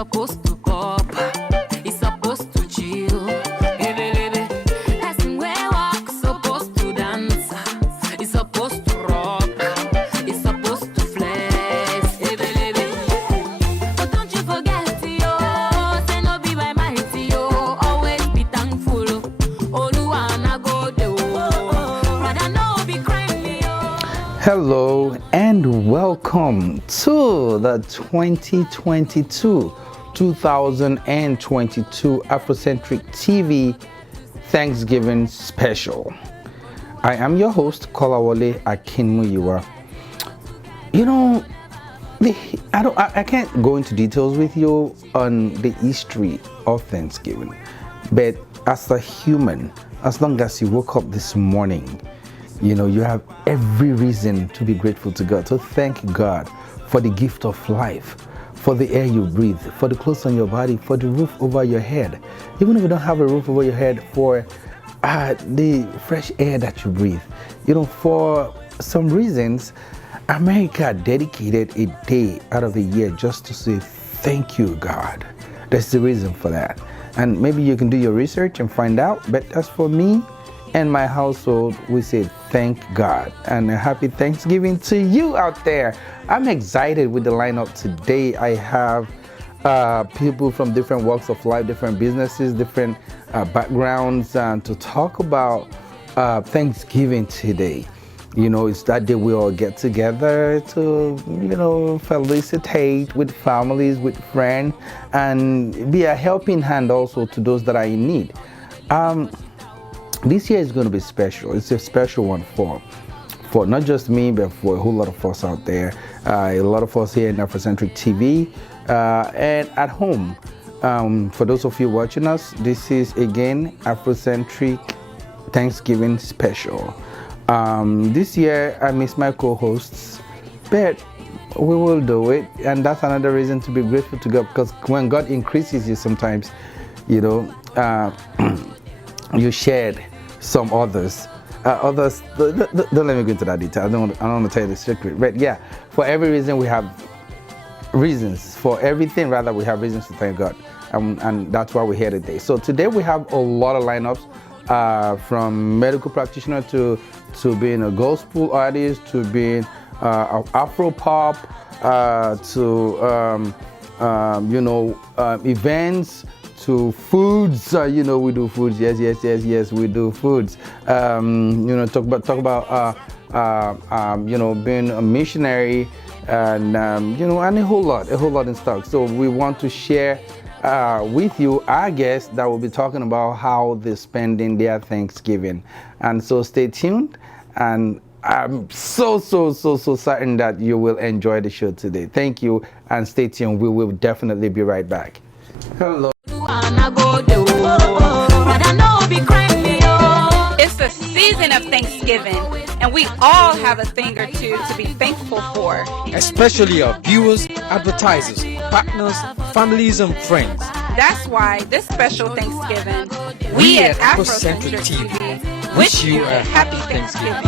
supposed to pop. It's supposed to chill. Hey, baby. Person where walk supposed to dance. It's supposed to rock. It's supposed to flex. Hey, baby. But don't you forget, yo. Say no be by mighty, yo. Always be thankful. Oluwana go do. Rather no be crying, yo. Hello and welcome to the 2022 Afrocentric TV Thanksgiving special. I am your host, Kolawole Akinmuyiwa. You know, I can't go into details with you on the history of Thanksgiving, but as a human, as long as you woke up this morning, you know, you have every reason to be grateful to God, to thank God for the gift of life, for the air you breathe, for the clothes on your body, for the roof over your head. Even if you don't have a roof over your head, for the fresh air that you breathe. You know, for some reasons, America dedicated a day out of the year just to say, thank you, God. That's the reason for that. And maybe you can do your research and find out, but as for me and my household, we say thank God and a happy Thanksgiving to you out there. I'm excited with the lineup today. I have people from different walks of life, different businesses, different backgrounds, to talk about Thanksgiving today. You know, it's that day we all get together to, you know, felicitate with families, with friends, and be a helping hand also to those that are in need. This year is going to be special. It's a special one for not just me, but for a whole lot of us out there. A lot of us here in Afrocentric TV and at home. For those of you watching us, this is again Afrocentric Thanksgiving special. This year I miss my co-hosts, but we will do it, and that's another reason to be grateful to God, because when God increases you, sometimes, you know, you shared some others. Don't let me go into that detail. I don't want to tell you the secret. But yeah, for every reason we have reasons. For everything, rather, we have reasons to thank God. And that's why we're here today. So today we have a lot of lineups, from medical practitioner to being a gospel artist, to being Afro pop, to events, to foods. You know, we do foods. Yes, we do foods. Talk about being a missionary, and and a whole lot in stock. So we want to share with you our guests that will be talking about how they're spending their Thanksgiving. And so stay tuned, and I'm so certain that you will enjoy the show today. Thank you, and stay tuned. We will definitely be right back. Hello. It's the season of Thanksgiving, and we all have a thing or two to be thankful for. Especially our viewers, advertisers, partners, families, and friends. That's why this special Thanksgiving, we at Afrocentric TV wish you a happy Thanksgiving.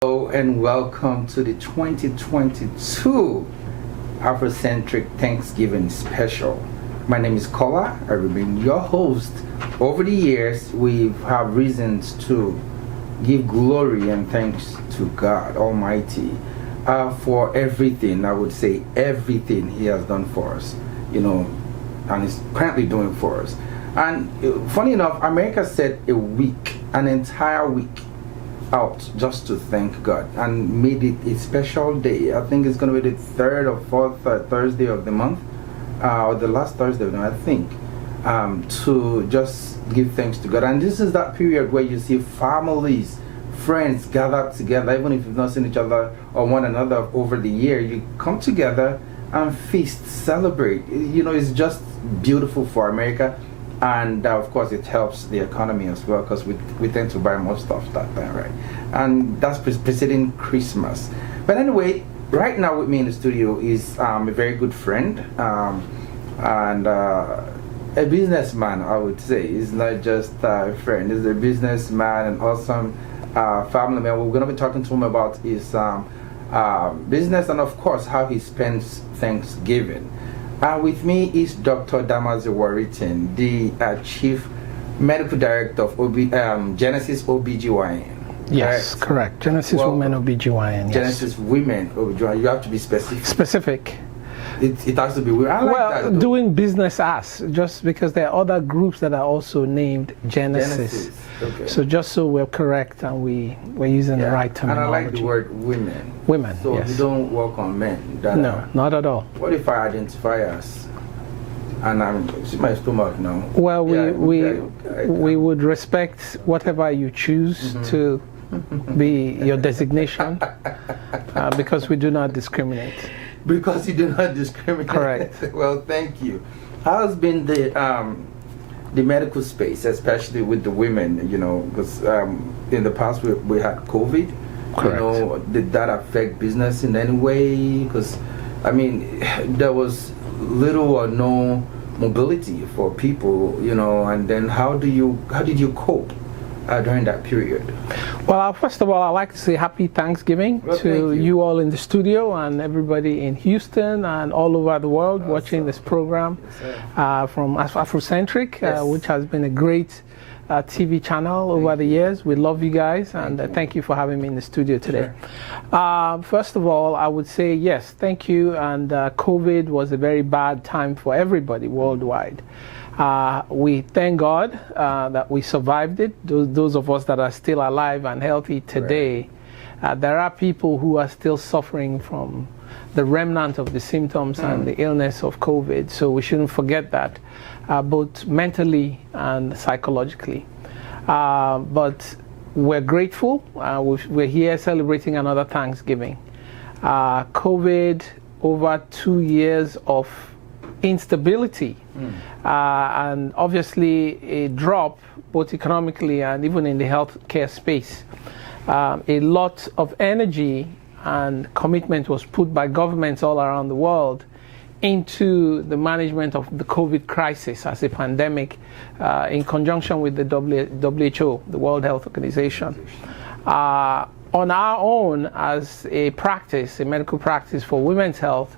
Hello and welcome to the 2022 Afrocentric Thanksgiving special. My name is Kola. I've been your host. Over the years, we have reasons to give glory and thanks to God Almighty for everything. I would say everything He has done for us, you know, and is currently doing for us. And funny enough, America set a week, an entire week out just to thank God, and made it a special day. I think it's going to be the third or fourth Thursday of the month, or the last Thursday of the month, I think, to just give thanks to God. And this is that period where you see families, friends gather together, even if you've not seen each other or one another over the year. You come together and feast, celebrate. You know, it's just beautiful for America. And of course it helps the economy as well, because we tend to buy more stuff that time, right? And that's preceding Christmas. But anyway, right now with me in the studio is a very good friend, and a businessman, I would say. He's not just a friend, he's a businessman, an awesome family man. What we're going to be talking to him about is business, and of course how he spends Thanksgiving. With me is Dr. Damazi Warrington, the Chief Medical Director of Genesis OBGYN. Yes, correct. Genesis Women OBGYN. Yes. Genesis Women OBGYN. You have to be specific. Specific. It has to be. I like that, doing business as, just because there are other groups that are also named Genesis. Okay. So just so we're correct and we're using the right terminology. And I like the word women. Women, so yes. you don't work on men. No, not at all. What if I identify as, and I'm see my stomach now? Well, we would respect whatever you choose to be your designation, because we do not discriminate. Because you do not discriminate. Correct. Well, thank you. How's been the medical space, especially with the women? You know, because in the past we had COVID. Correct. You know, did that affect business in any way? Because I mean, there was little or no mobility for people. You know, and then how did you cope during that period? Well, first of all, I'd like to say happy Thanksgiving to you all in the studio and everybody in Houston and all over the world watching this program from Afrocentric, which has been a great TV channel over the years. We love you guys, and thank you for having me in the studio today. Sure. First of all, I would say yes, thank you. And COVID was a very bad time for everybody worldwide. We thank God that we survived it. Those of us that are still alive and healthy today, there are people who are still suffering from the remnant of the symptoms and the illness of COVID. So we shouldn't forget that, both mentally and psychologically. But we're grateful. We're here celebrating another Thanksgiving. COVID, over 2 years of instability, and obviously a drop both economically and even in the healthcare space. A lot of energy and commitment was put by governments all around the world into the management of the COVID crisis as a pandemic, in conjunction with the WHO, the World Health Organization. On our own, as a practice, a medical practice for women's health,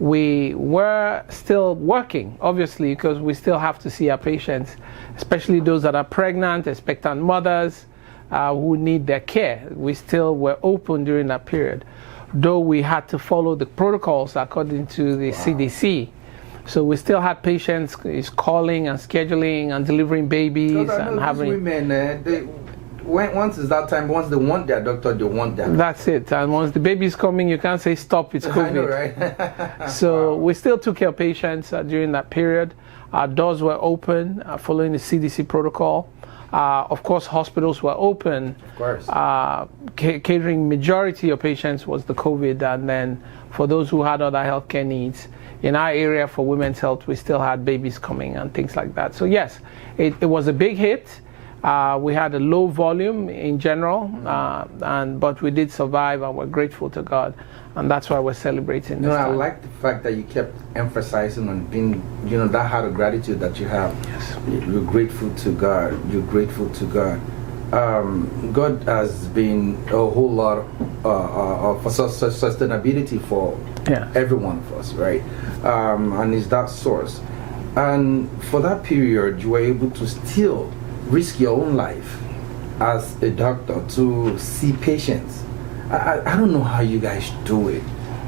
we were still working, obviously, because we still have to see our patients, especially those that are pregnant, expectant mothers who need their care. We still were open during that period, though we had to follow the protocols according to the CDC. So we still had patients calling and scheduling and delivering babies and having. Women, once it's that time, once they want their doctor, they want their doctor. That's it. And once the baby's coming, you can't say stop, it's COVID. I know, right? So we still took care of patients during that period. Our doors were open following the CDC protocol. Of course, hospitals were open. Of course. Catering majority of patients was the COVID, and then for those who had other healthcare needs, in our area for women's health, we still had babies coming and things like that. So yes, it was a big hit. We had a low volume in general, but we did survive, and we're grateful to God, and that's why we're celebrating this time. I like the fact that you kept emphasizing on being, that heart of gratitude that you have. Yes. You're grateful to God. You're grateful to God. God has been a whole lot of sustainability for every one of us, right? And is that source. And for that period, you were able to still risk your own life as a doctor to see patients. I don't know how you guys do it.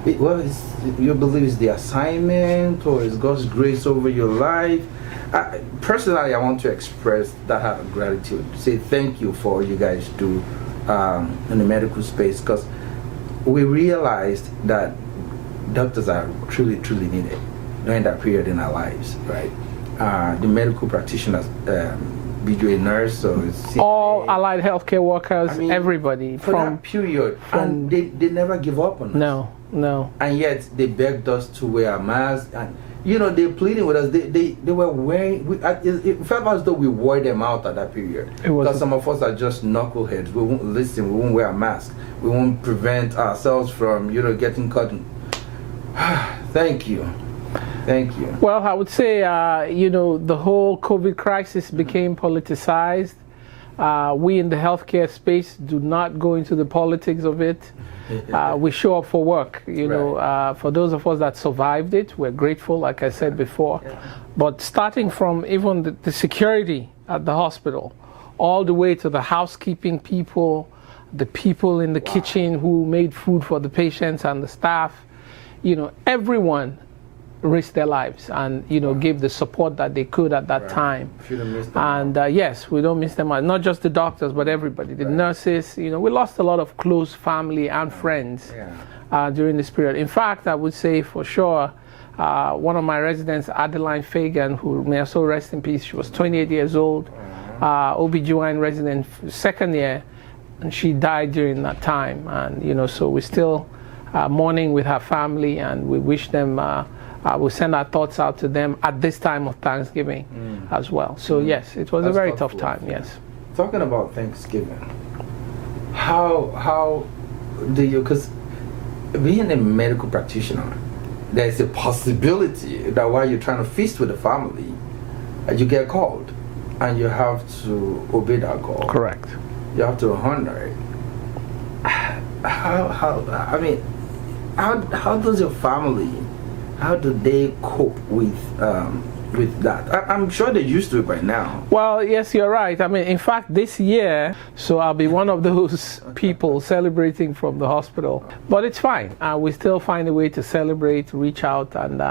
You believe it's the assignment, or is God's grace over your life? Personally, I want to express that heart of gratitude. Say thank you for what you guys do in the medical space, because we realized that doctors are truly, truly needed during that period in our lives, right? The medical practitioners, be you a nurse or all allied healthcare workers, everybody for that period, and they never give up on us. No. And yet they begged us to wear a mask, and they're pleading with us. They were wearing. It felt as though we wore them out at that period. Because some of us are just knuckleheads. We won't listen. We won't wear a mask. We won't prevent ourselves from getting caught. Thank you. Thank you. Well, I would say, the whole COVID crisis became politicized. We in the healthcare space do not go into the politics of it. We show up for work. You know, for those of us that survived it, we're grateful, like I said before. But starting from even the security at the hospital, all the way to the housekeeping people, the people in the kitchen who made food for the patients and the staff, you know, everyone risked their lives and, you know, gave the support that they could at that time. And yes, we don't miss them out. Not just the doctors, but everybody, the nurses. You know, we lost a lot of close family and friends during this period. In fact, I would say for sure, one of my residents, Adeline Fagan, who may also rest in peace, she was 28 years old, OB/GYN resident, second year, and she died during that time. And, you know, so we're still mourning with her family, and we wish them, we send our thoughts out to them at this time of Thanksgiving as well. So yes, it was a very tough time, yes. Talking about Thanksgiving, how do you, because being a medical practitioner, there's a possibility that while you're trying to feast with the family, you get called and you have to obey that call. Correct. You have to honor it. I mean, how does your family, how do they cope with that? I'm sure they're used to it by now. Well, yes, you're right. I mean, in fact, this year, so I'll be one of those people celebrating from the hospital. But it's fine. We still find a way to celebrate, reach out and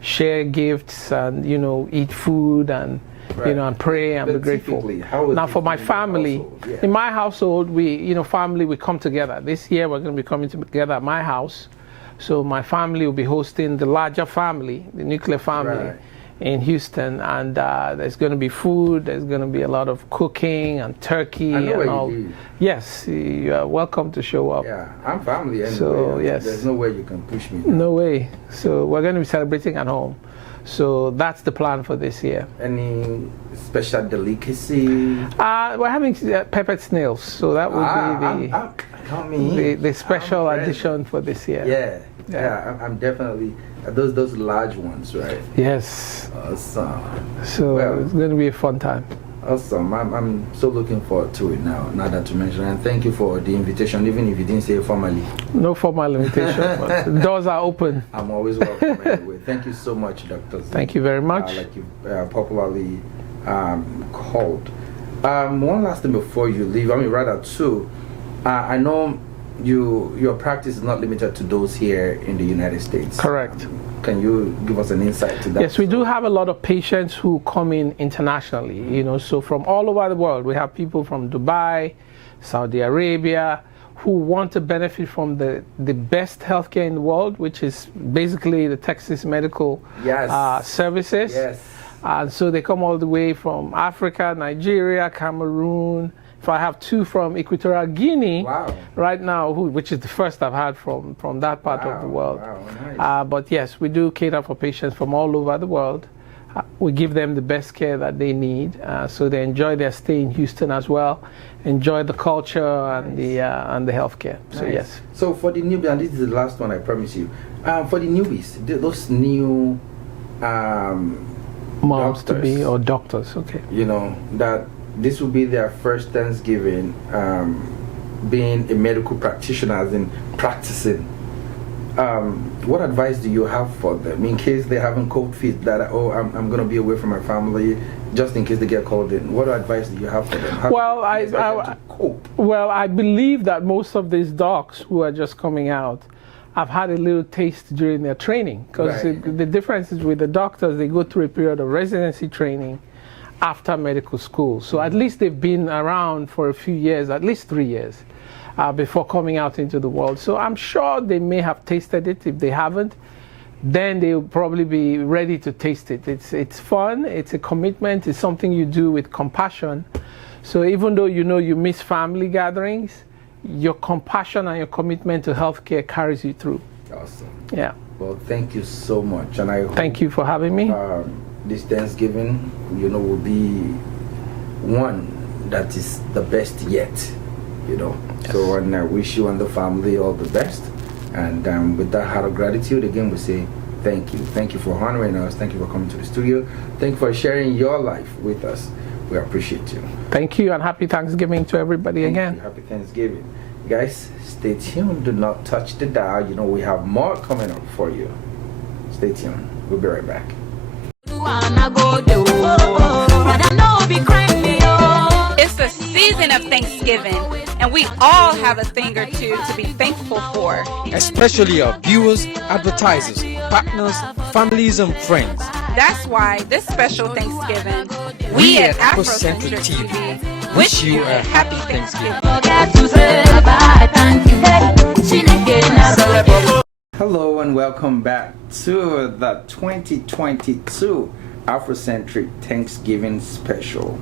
share gifts and, you know, eat food and, you know, and pray and be grateful. Now, for my family, in my household, we, you know, family, we come together. This year, we're going to be coming together at my house. So my family will be hosting the larger family, the nuclear family in Houston, and there's going to be food, there's going to be a lot of cooking and turkey and all. Yes, you are welcome to show up. Yeah, I'm family anyway. So, yes. There's no way you can push me down. No way. So we're going to be celebrating at home. So that's the plan for this year. Any special delicacy? We're having peppered snails, so that would be the special addition for this year. Yeah, I'm definitely those large ones, right? Yes. Awesome. So it's going to be a fun time. Awesome. I'm so looking forward to it now that you mentioned. And thank you for the invitation, even if you didn't say it formally. No formal invitation, but the doors are open. I'm always welcome anyway. Thank you so much, Dr. Z. Thank you very much. Like you popularly called. One last thing before you leave, I mean, rather two. I know your practice is not limited to those here in the United States. Correct. Can you give us an insight to that? Yes, we do have a lot of patients who come in internationally, you know, so from all over the world. We have people from Dubai, Saudi Arabia, who want to benefit from the best healthcare in the world, which is basically the Texas Medical Services. Yes. And so they come all the way from Africa, Nigeria, Cameroon. If I have two from Equatorial Guinea right now, which is the first I've had from that part of the world. Nice. But yes, we do cater for patients from all over the world. We give them the best care that they need, so they enjoy their stay in Houston as well, enjoy the culture and the healthcare. So yes. So for the newbies, and this is the last one, I promise you. For the newbies, those new moms to be or doctors, okay. You know that. This will be their first Thanksgiving being a medical practitioner, as in practicing. What advice do you have for them in case they haven't cold feet that, I'm going to be away from my family, just in case they get called in? What advice do you have for them? Well, I believe that most of these docs who are just coming out have had a little taste during their training, because the difference is with the doctors, they go through a period of residency training after medical school. So at least they've been around for a few years, at least 3 years, before coming out into the world. So I'm sure they may have tasted it. If they haven't, then they'll probably be ready to taste it. It's fun, it's a commitment, it's something you do with compassion. So even though you know you miss family gatherings, your compassion and your commitment to healthcare carries you through. Awesome. Yeah. Well, thank you so much. And I thank you for having me. This Thanksgiving, you know, will be one that is the best yet, you know. Yes. So, and I wish you and the family all the best. And with that heart of gratitude, again, we say thank you. Thank you for honoring us. Thank you for coming to the studio. Thank you for sharing your life with us. We appreciate you. Thank you, and happy Thanksgiving to everybody again. Happy Thanksgiving. Guys, stay tuned. Do not touch the dial. You know, we have more coming up for you. Stay tuned. We'll be right back. It's the season of Thanksgiving, and we all have a thing or two to be thankful for. Especially our viewers, advertisers, partners, families, and friends. That's why this special Thanksgiving, we at Afrocentric TV wish you a happy Thanksgiving. Hello and welcome back to the 2022 Afrocentric Thanksgiving special.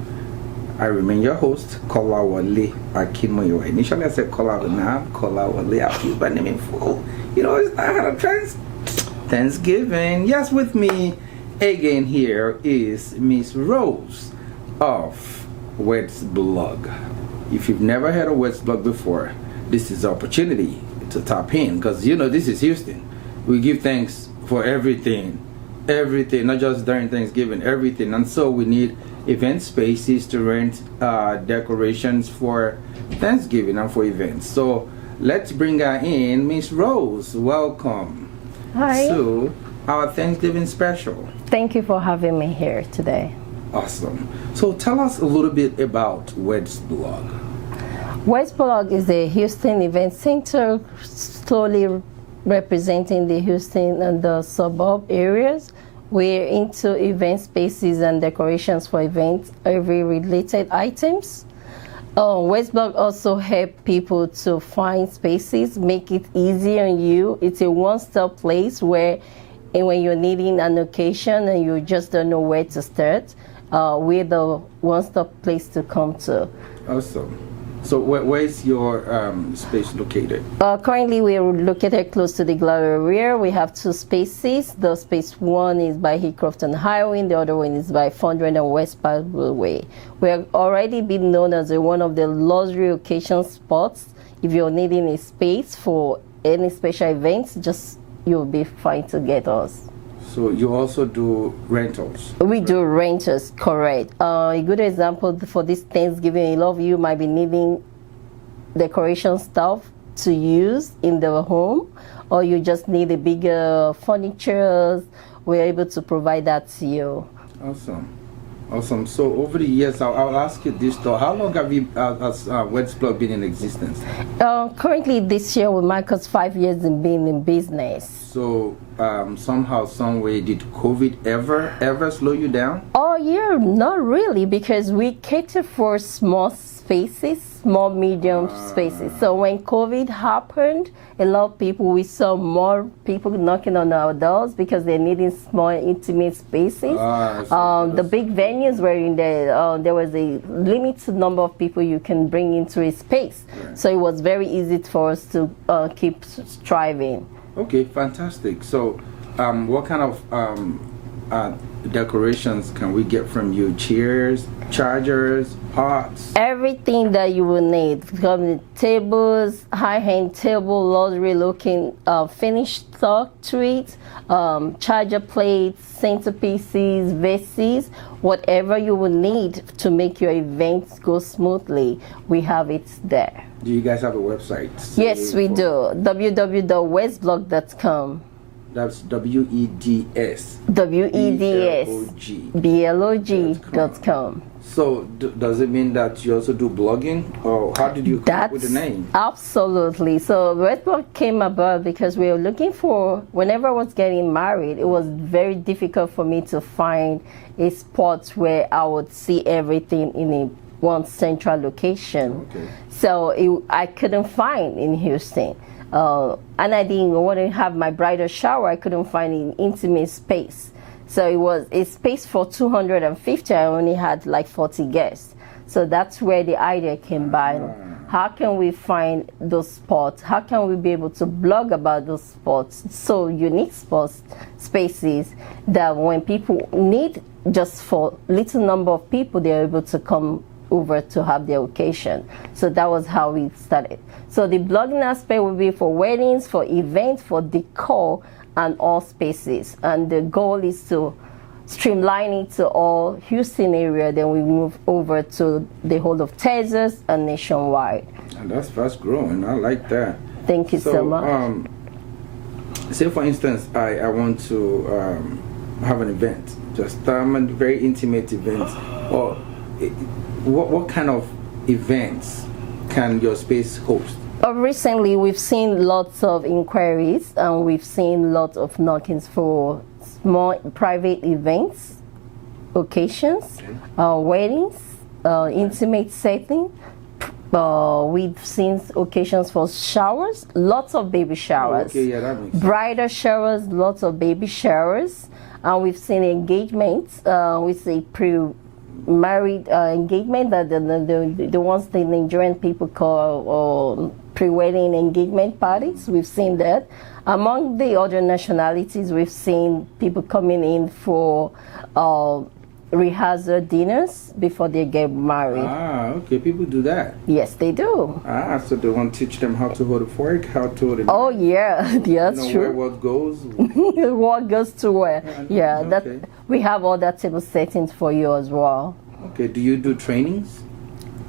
I remain your host, Kolawole Akinmoyo. Initially I said Kolawole, now I'm Kolawole. I feel my name in full. You know, I had a Thanksgiving. Yes, with me again here is Miss Rose of Weds Blog. If you've never heard of Weds Blog before, this is the opportunity to tap in, because you know this is Houston. We give thanks for everything, not just during Thanksgiving, everything. And so we need event spaces to rent decorations for Thanksgiving and for events. So let's bring her in. Miss Rose, welcome. Hi. To our Thanksgiving special. Thank you for having me here today. Awesome. So tell us a little bit about Weds Blog. Weds Blog is a Houston event center slowly representing the Houston and the suburb areas. We're into event spaces and decorations for events, every related items. Weds Blog also help people to find spaces, make it easier on you. It's a one-stop place where when you're needing an occasion and you just don't know where to start, we're the one-stop place to come to. Awesome. So where is your space located? Currently, we are located close to the Glory Rear. We have two spaces. The space one is by Hillcrofton Highway, the other one is by 400 and West Parkway Way. We have already been known as one of the luxury occasion spots. If you're needing a space for any special events, you'll be fine to get us. So you also do rentals? We do rentals, correct. A good example for this Thanksgiving, a lot of you might be needing decoration stuff to use in the home, or you just need a bigger furniture. We're able to provide that to you. Awesome. So over the years, I'll ask you this though. How long have you, as Weds Blog, been in existence? Currently this year will mark us 5 years in being in business. So somehow, some way, did COVID ever slow you down? Oh yeah, not really, because we cater for small spaces, small medium spaces. So when COVID happened, a lot of people, we saw more people knocking on our doors because they're needing small intimate spaces. The big venues were in there, there was a limited number of people you can bring into a space. Right. So it was very easy for us to keep striving. Okay, fantastic. So what kind of decorations can we get from you? Chairs, chargers, pots? Everything that you will need. Tables, high-end table, luxury-looking finished stock treats, charger plates, centerpieces, vases, whatever you will need to make your events go smoothly, we have it there. Do you guys have a website? Yes, we do. www.wedsblog.com. That's WEDS. WEDSBLOG.com. So does it mean that you also do blogging, or how did you come up with the name? Absolutely. So Weds Blog came about because we were looking for, whenever I was getting married, it was very difficult for me to find a spot where I would see everything in one central location. Okay. So I couldn't find in Houston. And I didn't want to have my bridal shower. I couldn't find an intimate space. So it was a space for 250. I only had like 40 guests. So that's where the idea came by. How can we find those spots? How can we be able to blog about those spots? So unique spots, spaces that when people need, just for little number of people, they're able to come over to have their occasion. So that was how we started. So the blogging aspect will be for weddings, for events, for decor, and all spaces. And the goal is to streamline it to all Houston area. Then we move over to the whole of Texas and nationwide. And that's fast growing. I like that. Thank you so much. Say for instance, I want to have an event, just a very intimate event. Or what kind of events can your space host? Recently, we've seen lots of inquiries and we've seen lots of knockings for small private events, occasions, weddings, intimate setting. We've seen occasions for showers, lots of baby showers. Okay, yeah, that makes sense. Bridal showers, lots of baby showers. And we've seen engagements with a pre-married engagement, that the ones the Nigerian people call pre-wedding engagement parties. We've seen that. Among the other nationalities, we've seen people coming in for rehearsal dinners before they get married. Ah, okay, people do that. Yes, they do. Ah, so they want to teach them how to hold a fork, how to hold a Oh yeah, yeah, that's where true. what goes. What goes to where? Yeah, okay. that we have all that table settings for you as well. Okay, do you do trainings?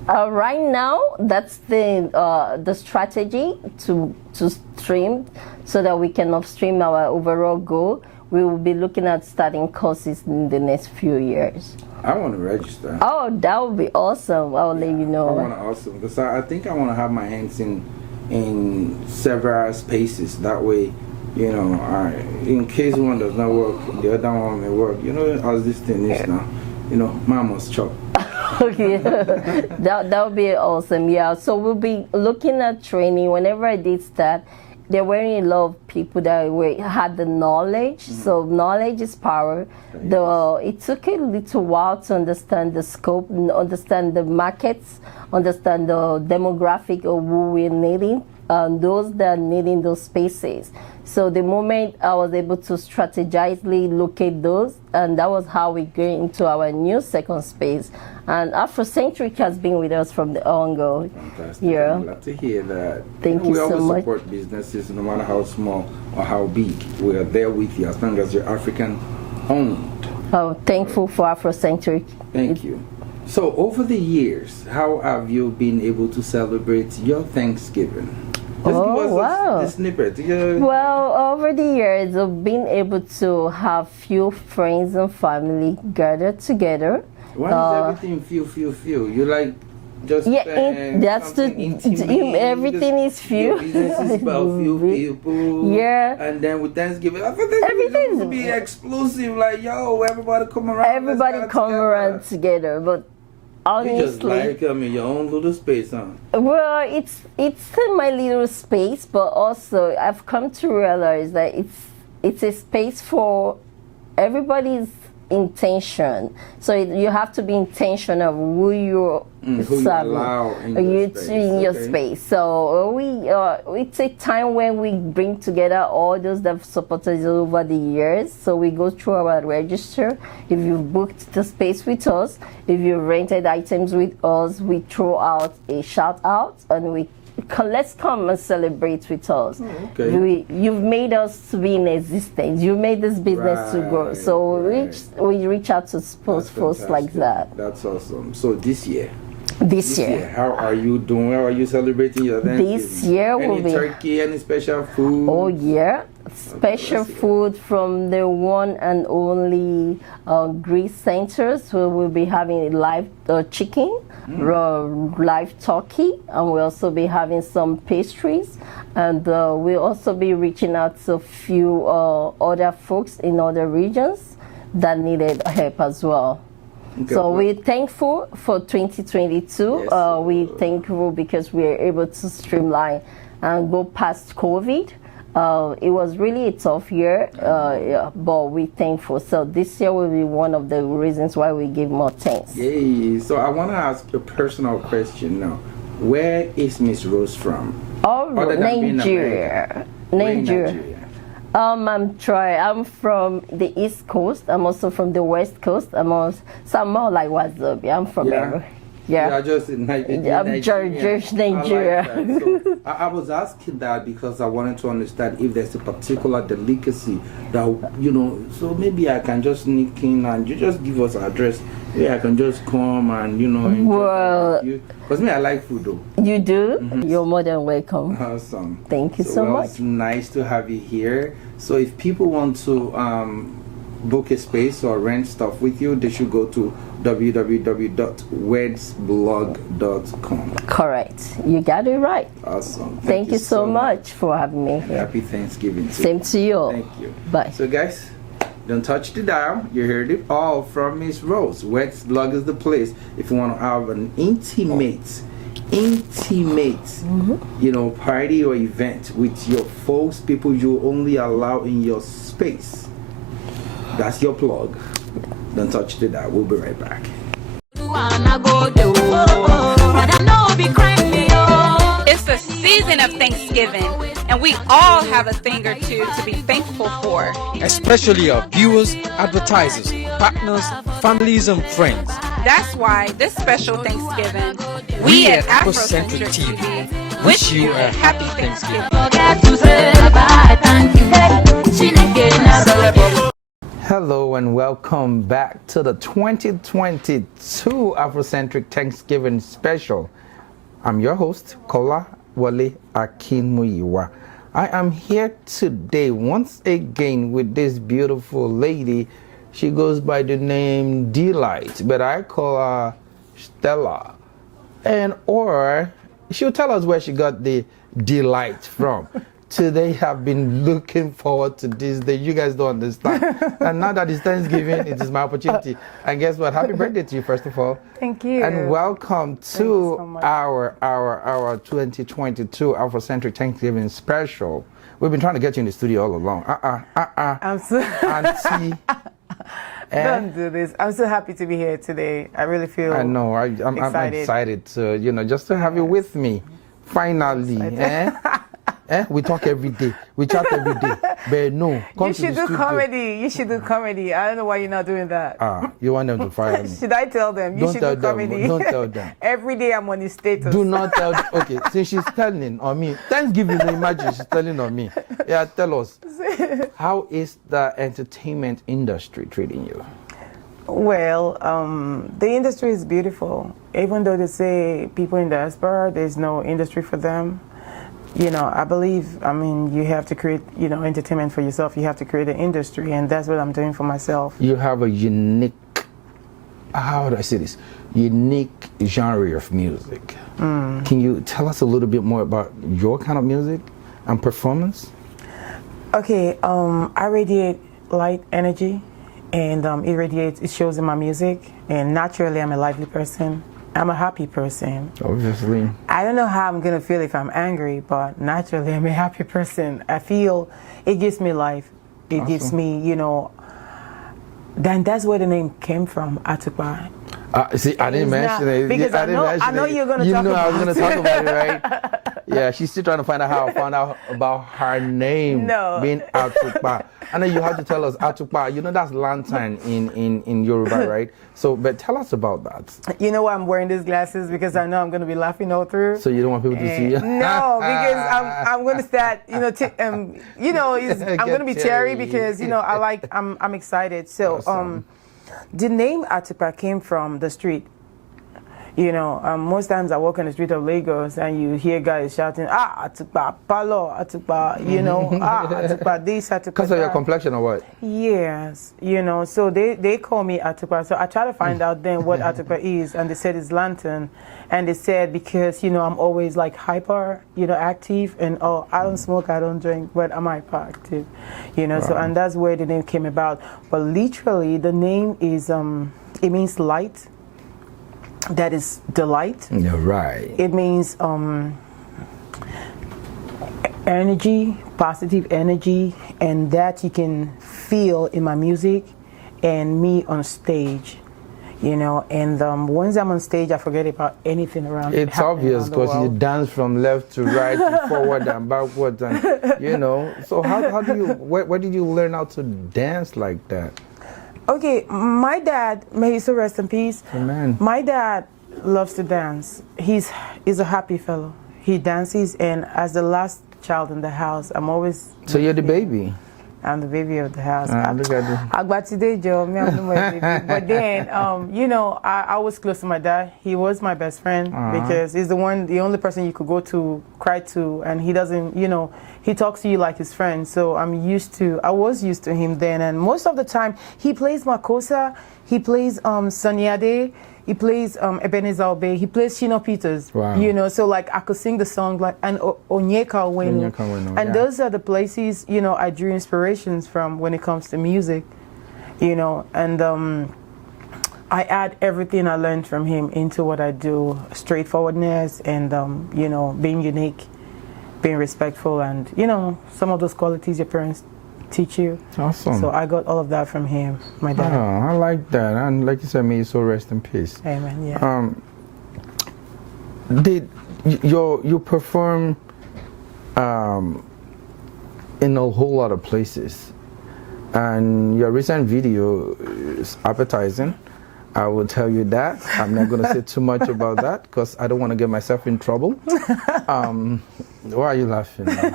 Right now, that's the strategy to stream, so that we can upstream our overall goal. We will be looking at starting courses in the next few years. I want to register. Oh, that would be awesome. I'll let you know. I want to also, because I think I want to have my hands in several spaces. That way, you know, in case one does not work, the other one may work. You know, as this thing is now, you know, man must chop. Okay, that would be awesome. Yeah, so we'll be looking at training. Whenever I did start, there were a lot of people that had the knowledge. So knowledge is power. It took a little while to understand the scope, understand the markets, understand the demographic of who we're needing, those that are needing those spaces. So the moment I was able to strategically locate those, and that was how we got into our new second space. And Afrocentric has been with us from the ongo. Fantastic. Yeah. I'm glad to hear that. Thank you we so always much. support businesses, no matter how small or how big. We are there with you as long as you're African owned. Oh, thankful for Afrocentric. Thank you. So over the years, how have you been able to celebrate your Thanksgiving? Just Oh, give us wow. a snippet. Yeah. Well, over the years, I've been able to have few friends and family gathered together. Why is everything feel? You like just that's the intimate, everything is few. Your business is about few people. Yeah. And then with Thanksgiving, I thought Thanksgiving was supposed to be explosive. Like, yo, everybody come around. Everybody let's come gather around together, but You just honestly, like in your own little space, huh? well, it's in my little space, but also I've come to realize that it's a space for everybody's intention. So you have to be intentional of who you're Who you serving. allow in your space. In your Okay. space. So it's a time when we bring together all those that have supported us over the years. So we go through our register. If you've booked the space with us, if you've rented items with us, we throw out a shout out and we let's come and celebrate with us. Okay. You've made us to be in existence. You made this business to grow. Right, So right. we reach out to That's folks like fantastic. that. That's awesome. So this year, This year. how are you doing? How are you celebrating your Thanksgiving? This year will any be- turkey, any special food? Oh yeah, special let's see. food from the one and only Greece Centers. We will be having live chicken, live turkey, and we'll also be having some pastries. And we'll also be reaching out to a few other folks in other regions that needed help as well. Okay, So well- we're thankful for 2022. Yes, We're thankful because we're able to streamline and go past COVID. It was really a tough year, yeah, but we're thankful. So this year will be one of the reasons why we give more thanks. Yay. So I want to ask a personal question now. Where is Miss Rose from? Oh, Other than being Nigeria. Where in Nigeria. I'm Troy. I'm from the East Coast. I'm also from the West Coast. So I'm more like Wazobia. I'm from Yeah. everywhere. Yeah. You are just in Nigeria. I'm George, Nigeria. I like that. So, I was asking that because I wanted to understand if there's a particular delicacy that, you know, so maybe I can just sneak in and you just give us address. Maybe I can just come and, you know, enjoy. Because me, I like food though. You do? You're more than welcome. Awesome. Thank you so much. It's nice to have you here. So if people want to book a space or rent stuff with you, they should go to www.wedsblog.com. Correct. You got it right. Awesome. Thank you so much for having me here. Happy Thanksgiving too. Same to you. Thank you. Bye. So guys, don't touch the dial. You heard it all from Miss Rose. Wed's Blog is the place if you want to have an intimate, you know, party or event with your folks, people you only allow in your space. That's your plug. Don't touch the dial. We'll be right back. It's the season of Thanksgiving, and we all have a thing or two to be thankful for. Especially our viewers, advertisers, partners, families, and friends. That's why this special Thanksgiving, we at Afrocentric TV wish you a happy Thanksgiving. Hello and welcome back to the 2022 Afrocentric Thanksgiving special. I'm your host, Kola Wale Akinmuyiwa. I am here today once again with this beautiful lady. She goes by the name Delight, but I call her Stella. And or she'll tell us where she got the delight from. Today I've been looking forward to this day. You guys don't understand. And now that it's Thanksgiving, it is my opportunity. And guess what? Happy birthday to you, first of all. Thank you. And welcome to our 2022 Afrocentric Thanksgiving special. We've been trying to get you in the studio all along. I'm so Auntie. Don't do this. I'm so happy to be here today. I really feel I know. I'm excited to, you know, just to have you with me. Finally. We talk every day. We chat every day. But no, come you to should the do studio. comedy. You should do comedy. I don't know why you're not doing that. You want them to fire me? Should I tell them? You Don't should tell do them. comedy. Don't tell them. Every day I'm on his status. Do not tell. Okay, since she's telling on me, Thanksgiving, imagine she's telling on me. Yeah, tell us. How is the entertainment industry treating you? Well, the industry is beautiful. Even though they say people in diaspora, there's no industry for them. You know, I believe, you have to create, entertainment for yourself. You have to create an industry, and that's what I'm doing for myself. You have a unique, how do I say this? Unique genre of music. Can you tell us a little bit more about your kind of music and performance? Okay, I radiate light energy, and it shows in my music. And naturally, I'm a lively person. I'm a happy person. Obviously. I don't know how I'm going to feel if I'm angry, but naturally I'm a happy person. I feel it gives me life. It gives me, then that's where the name came from, Atukpa. See, I didn't mention it. Because I know you're going to talk about it. You know I was going to talk about it, right? Yeah, she's still trying to find out how I found out about her name being Atukpa. I know you have to tell us Atukpa. You know that's lantern in Yoruba, right? So, but tell us about that. You know why I'm wearing these glasses? Because I know I'm going to be laughing all through. So you don't want people to see you? No, because I'm going to start, I'm going to be teary because, I'm excited. So, Awesome. The name Atukpa came from the street. Most times I walk on the street of Lagos and you hear guys shouting, Atukpa, Palo, Atukpa, Atukpa this, Atukpa that. Because of your complexion or what? Yes, so they call me Atukpa. So I try to find out then what Atukpa is, and they said it's lantern. And they said because, I'm always like hyper, active, and I don't smoke, I don't drink, but I'm hyperactive, so, and that's where the name came about. But literally the name is, it means light. That is delight. You're right. It means energy, positive energy, and that you can feel in my music and me on stage. And once I'm on stage, I forget about anything around. It's obvious because you dance from left to right, to forward and backwards, and So how do you? Where did you learn how to dance like that? Okay, my dad, may he so rest in peace. Amen. My dad loves to dance. He's a happy fellow. He dances, and as the last child in the house, I'm always. So you're the baby. I'm the baby of the house. Look at you. I got today, Joe. Me, I'm my baby. But then, you know, I was close to my dad. He was my best friend because he's the only person you could go to, cry to, and he doesn't, you know, he talks to you like his friend. So I was used to him then. And most of the time, he plays Makossa, he plays Sunny Ade, he plays Ebenezer Obey, he plays Shino Peters. Wow. You know, so like I could sing the song like and Onyeka Onwenu. And those are the places, you know, I drew inspirations from when it comes to music. You know, and I add everything I learned from him into what I do, straightforwardness and you know, being unique, being respectful, and you know, some of those qualities your parents teach you. Awesome. So I got all of that from him, my dad. Oh, I like that. And like you said, may you so rest in peace. Amen. Yeah. Did you perform in a whole lot of places, and your recent video is appetizing. I will tell you that. I'm not going to say too much about that because I don't want to get myself in trouble. Why are you laughing now?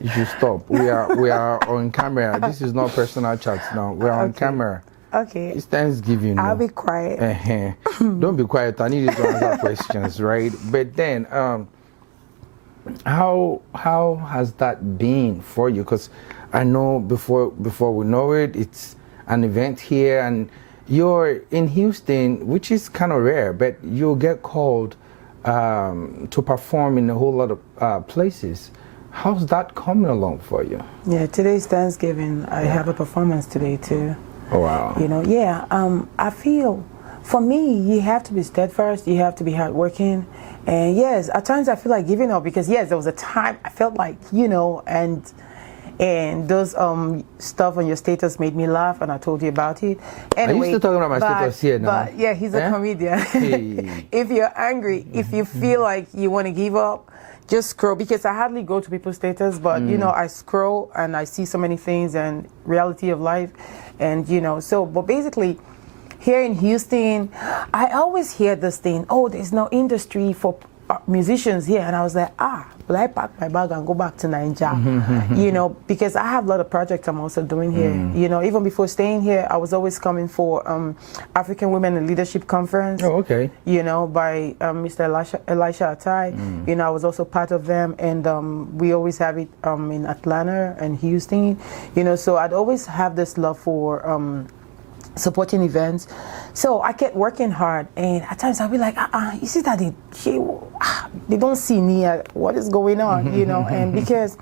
You should stop. We are on camera. This is not personal chat now. We are on camera. Okay. It's Thanksgiving. I'll be quiet. Don't be quiet. I need you to answer questions, right? But then, how has that been for you? Because I know before we know it, it's an event here, and you're in Houston, which is kind of rare, but you'll get called to perform in a whole lot of places. How's that coming along for you? Yeah, today's Thanksgiving. I have a performance today too. Oh, wow. You know, yeah. I feel, for me, you have to be steadfast. You have to be hardworking. And yes, at times I feel like giving up because yes, there was a time I felt like, you know, and those stuff on your status made me laugh, and I told you about it. Anyway, are you still talking about my status here now? But yeah, he's a comedian. Hey. If you're angry, if you feel like you want to give up, just scroll, because I hardly go to people's status, but you know, I scroll and I see so many things and reality of life, and you know, so but basically here in Houston, I always hear this thing, oh, there's no industry for musicians here, and I was like, will I pack my bag and go back to Nigeria? You know, because I have a lot of projects I'm also doing here. You know, even before staying here, I was always coming for African Women in Leadership Conference. Oh, okay. You know, by Mr. Elisha Atai. You know, I was also part of them, and we always have it in Atlanta and Houston. You know, so I'd always have this love for supporting events. So I kept working hard, and at times I'll be like, you see that they don't see me, what is going on, you know, and because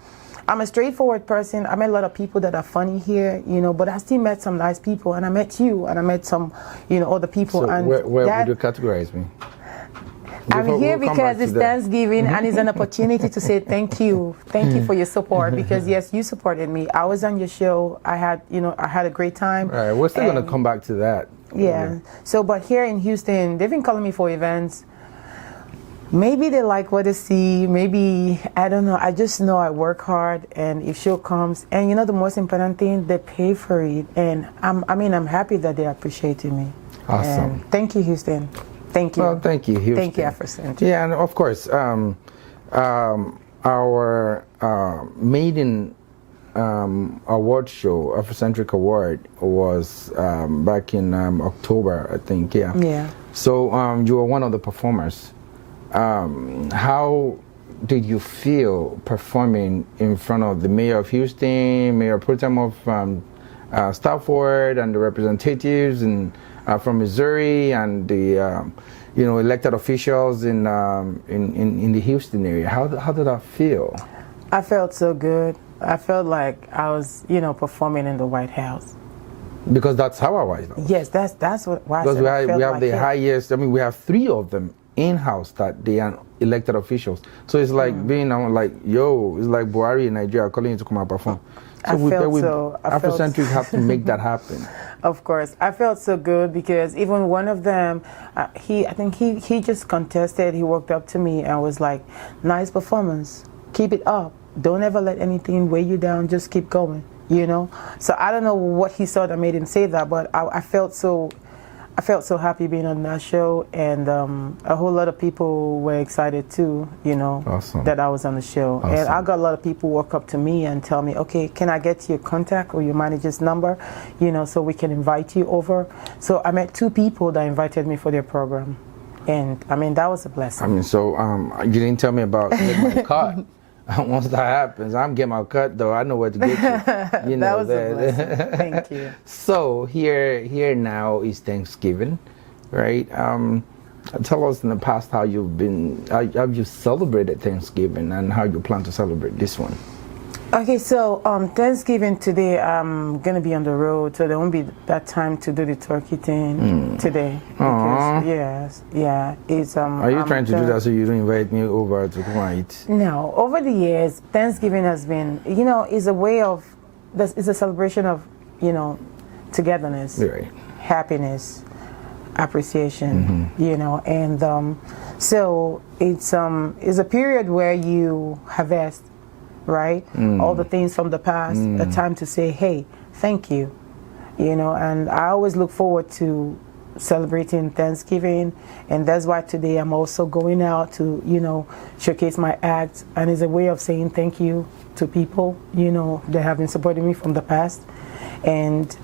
I'm a straightforward person, I met a lot of people that are funny here, you know, but I still met some nice people, and I met you, and I met some, you know, other people. So and where would you categorize me? I'm here because it's Thanksgiving and it's an opportunity to say thank you. Thank you for your support, because yes, you supported me. I was on your show. I had a great time. All right, we're still going to come back to that. Yeah. So, but here in Houston, they've been calling me for events. Maybe they like what they see. Maybe, I don't know. I just know I work hard, and if show comes, and you know the most important thing, they pay for it. And I'm happy that they appreciated me. Awesome. And thank you, Houston. Thank you. Well, thank you, Houston. Thank you, Afrocentric. Yeah, and of course, our maiden award show, Afrocentric Award, was back in October, I think. Yeah. Yeah. So you were one of the performers. How did you feel performing in front of the mayor of Houston, Mayor Pro Tem of Stafford, and the representatives and from Missouri, and the elected officials in the Houston area? How did that feel? I felt so good. I felt like I was, performing in the White House. Because that's how I was. Yes, that's what. Why because I we have like the highest. I mean, we have 3 of them in-house that they are elected officials. So it's like being like, it's like Buhari in Nigeria calling you to come and perform. So Afrocentric have to make that happen. Of course, I felt so good because even one of them, I think he just contested. He walked up to me and was like, "Nice performance. Keep it up. Don't ever let anything weigh you down. Just keep going." So I don't know what he saw that made him say that, but I felt so I felt so happy being on that show, and a whole lot of people were excited too, you know, Awesome. that I was on the show. Awesome. And I got a lot of people walk up to me and tell me, okay, can I get your contact or your manager's number, you know, so we can invite you over. So I met 2 people that invited me for their program. And I mean, that was a blessing. I mean, so you didn't tell me about getting my cut. Once that happens, I'm getting my cut though. I know where to get you. You know that was a blessing. Thank you. So here now is Thanksgiving, right? Tell us in the past how have you celebrated Thanksgiving and how you plan to celebrate this one. Okay, so Thanksgiving today, I'm gonna be on the road, so there won't be that time to do the turkey thing today. Aww. Because, it's Are you trying to do that so you don't invite me over to come and eat? No, over the years, Thanksgiving has been, you know, is a way of, it's a celebration of, you know, togetherness, Right. happiness, appreciation, you know, and so it's a period where you harvest, right? All the things from the past, a time to say, hey, thank you, you know, and I always look forward to celebrating Thanksgiving, and that's why today I'm also going out to, you know, showcase my act, and it's a way of saying thank you to people, you know, that have been supporting me from the past, and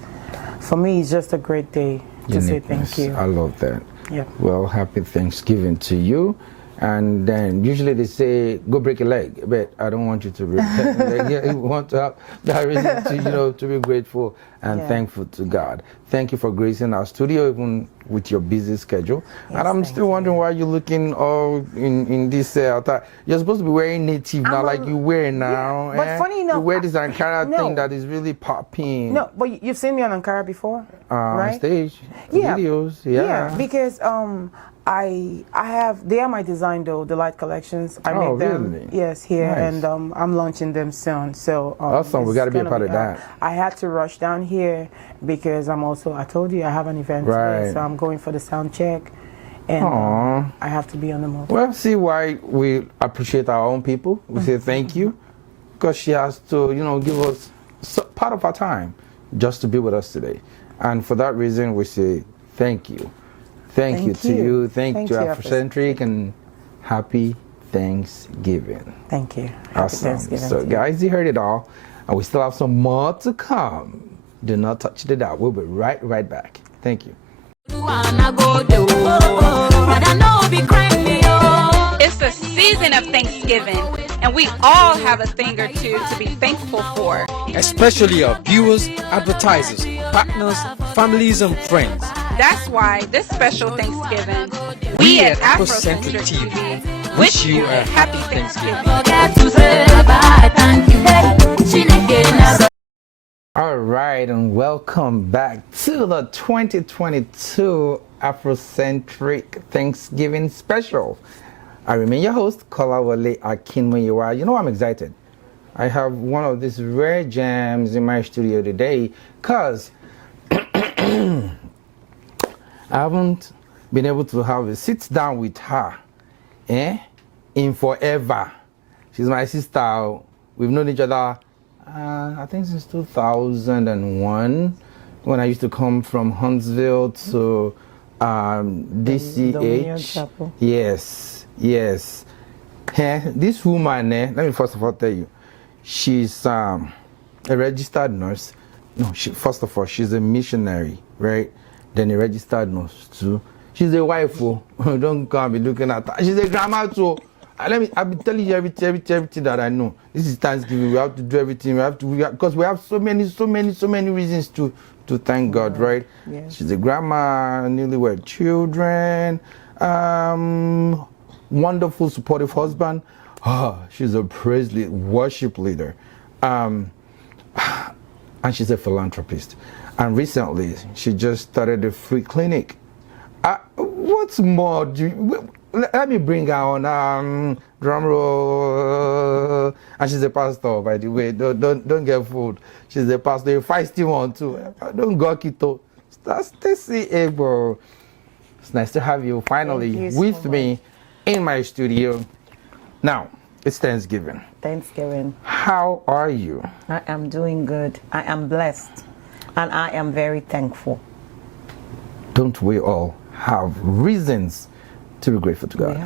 for me, it's just a great day to say thank you. I love that. Yeah. Well, happy Thanksgiving to you. And then usually they say, go break a leg, but I don't want you to break a leg. You want to have that reason to, you know, to be grateful and thankful to God. Thank you for gracing our studio, even with your busy schedule. Yes, and I'm still wondering why you're looking all in this attire. You're supposed to be wearing native now, like you wear now. Yeah, but funny enough, you wear this Ankara thing no. that is really popping. No, but you've seen me on Ankara before, right? On stage, Yeah. videos, Yeah, because I have, they are my design though, the light collections. I made them, really? yes, here, Nice. and I'm launching them soon. So Awesome, we it's gotta be a gonna part of that. I had to rush down here because I told you I have an event Right. today, so I'm going for the sound check, and Aw. I have to be on the move. Well, see why we appreciate our own people. We say thank you, because she has to, you know, give us part of our time just to be with us today. And for that reason, we say thank you. Thank you to you. Thank you, Afrocentric, and happy Thanksgiving. Thank you. Happy Awesome. Thanksgiving So, to you. guys, you heard it all. And we still have some more to come. Do not touch the dial. We'll be right back. Thank you. It's the season of Thanksgiving, and we all have a thing or two to be thankful for. Especially our viewers, advertisers, partners, families, and friends. That's why this special Thanksgiving, we at Afrocentric TV wish you a happy Thanksgiving. All right, and welcome back to the 2022 Afrocentric Thanksgiving special. I remain your host, Kolawole Akinmuyiwa. You know, I'm excited. I have one of these rare gems in my studio today because I haven't been able to have a sit down with her in forever. She's my sister. We've known each other, I think, since 2001, when I used to come from Huntsville to DCH. Yes. This woman, let me first of all tell you, she's a registered nurse. No, first of all, she's a missionary, right? Then a registered nurse too. She's a wife. Don't come be looking at her. She's a grandma too. I'll be telling you everything that I know. This is Thanksgiving. We have to do everything. Because we have so many reasons to thank God, right? Yes. She's a grandma, newlywed children, wonderful, supportive husband. She's a praise worship leader, and she's a philanthropist. And recently, she just started a free clinic. What's more? Let me bring her on. Drum roll. And she's a pastor, by the way. Don't get fooled. She's a pastor, a feisty one too. Don't go Kito. That's Stacy Abel. It's nice to have you finally with me in my studio. Now, it's Thanksgiving. Thanksgiving. How are you? I am doing good. I am blessed. And I am very thankful. don't we all have reasons to be grateful to God?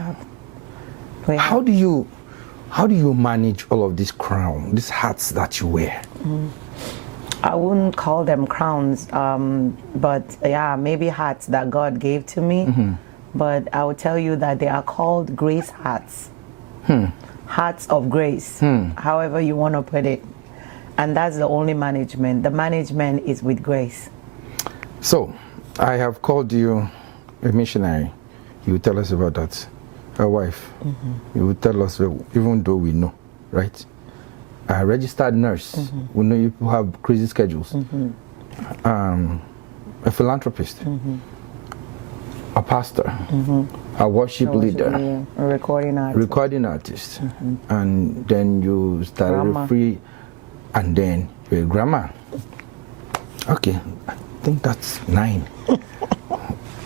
We have. How do you manage all of these crowns, these hats that you wear? I wouldn't call them crowns, but yeah, maybe hats that God gave to me. But I would tell you that they are called grace hats. Hats of grace, however you want to put it. And that's the only management. The management is with grace. So, I have called you a missionary. You will tell us about that. A wife. You will tell us, even though we know, right? A registered nurse. We know you have crazy schedules. A philanthropist. A pastor. A worship leader. A recording artist. And then you started a free, and then you're a grandma. Okay, I think that's 9.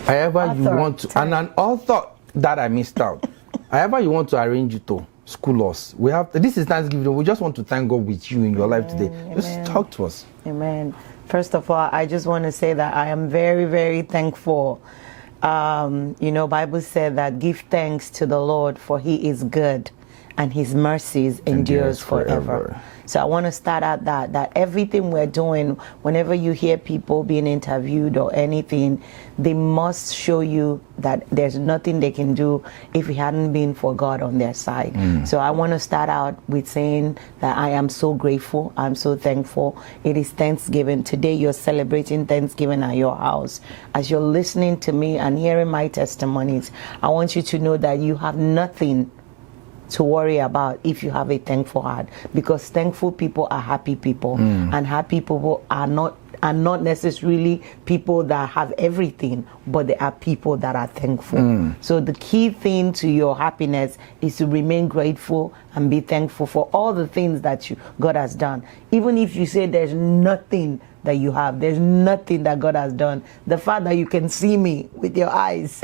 However you want to, and an author that I missed out. However you want to arrange it to school us. We have, this is Thanksgiving. We just want to thank God with you in your life today. Just talk to us. Amen. First of all, I just want to say that I am very, very thankful. You know, Bible said that give thanks to the Lord, for He is good and His mercies endures forever. So I want to start out that everything we're doing, whenever you hear people being interviewed or anything, they must show you that there's nothing they can do if it hadn't been for God on their side. So I want to start out with saying that I am so grateful. I'm so thankful. It is Thanksgiving. Today you're celebrating Thanksgiving at your house. As you're listening to me and hearing my testimonies, I want you to know that you have nothing to worry about if you have a thankful heart, because thankful people are happy people, and happy people are not necessarily people that have everything, but they are people that are thankful. So the key thing to your happiness is to remain grateful and be thankful for all the things that God has done. Even if you say there's nothing that you have, there's nothing that God has done. The fact that you can see me with your eyes,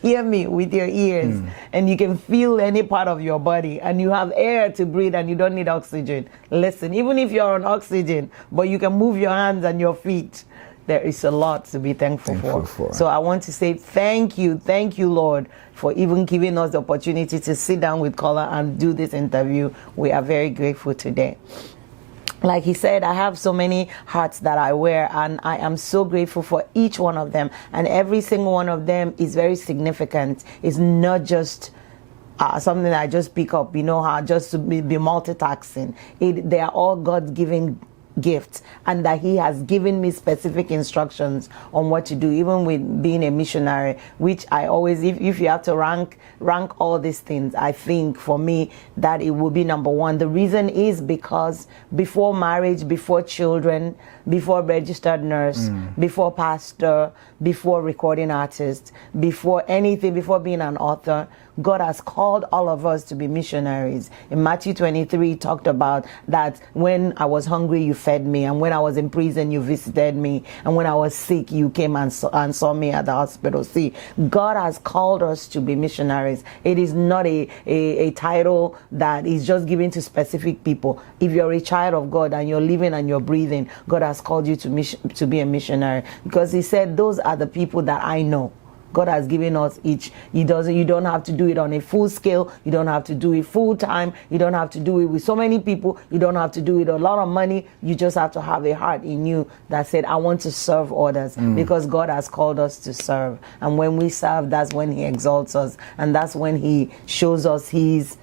hear me with your ears, and you can feel any part of your body, and you have air to breathe and you don't need oxygen. Listen, even if you're on oxygen, but you can move your hands and your feet, there is a lot to be thankful for. So I want to say thank you, Lord, for even giving us the opportunity to sit down with Kola and do this interview. We are very grateful today. Like he said, I have so many hats that I wear, and I am so grateful for each one of them. And every single one of them is very significant. It's not just something that I just pick up, you know, how just to be multitasking. They are all God-given gifts, and that He has given me specific instructions on what to do, even with being a missionary, which I always, if you have to rank all these things, I think for me that it will be number 1. The reason is because before marriage, before children, before registered nurse, before pastor, before recording artist, before anything, before being an author, God has called all of us to be missionaries. In Matthew 23, he talked about that when I was hungry, you fed me, and when I was in prison, you visited me, and when I was sick, you came and saw me at the hospital. See, God has called us to be missionaries. It is not a title that is just given to specific people. If you're a child of God and you're living and you're breathing, God has called you to be a missionary, because He said, those are the people that I know. God has given us each. You don't have to do it on a full scale. You don't have to do it full time. You don't have to do it with so many people. You don't have to do it a lot of money. You just have to have a heart in you that said, I want to serve others, because God has called us to serve. And when we serve, that's when He exalts us, and that's when He shows us His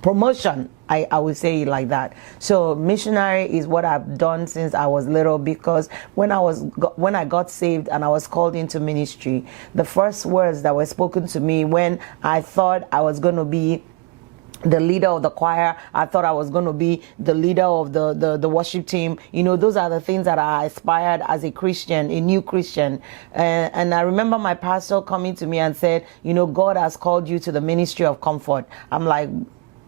promotion. I would say it like that. So missionary is what I've done since I was little, because when I got saved and I was called into ministry, the first words that were spoken to me when I thought I was going to be the leader of the choir, I thought I was going to be the leader of the worship team. You know, those are the things that I aspired as a Christian, a new Christian. And I remember my pastor coming to me and said, you know, God has called you to the ministry of comfort. I'm like,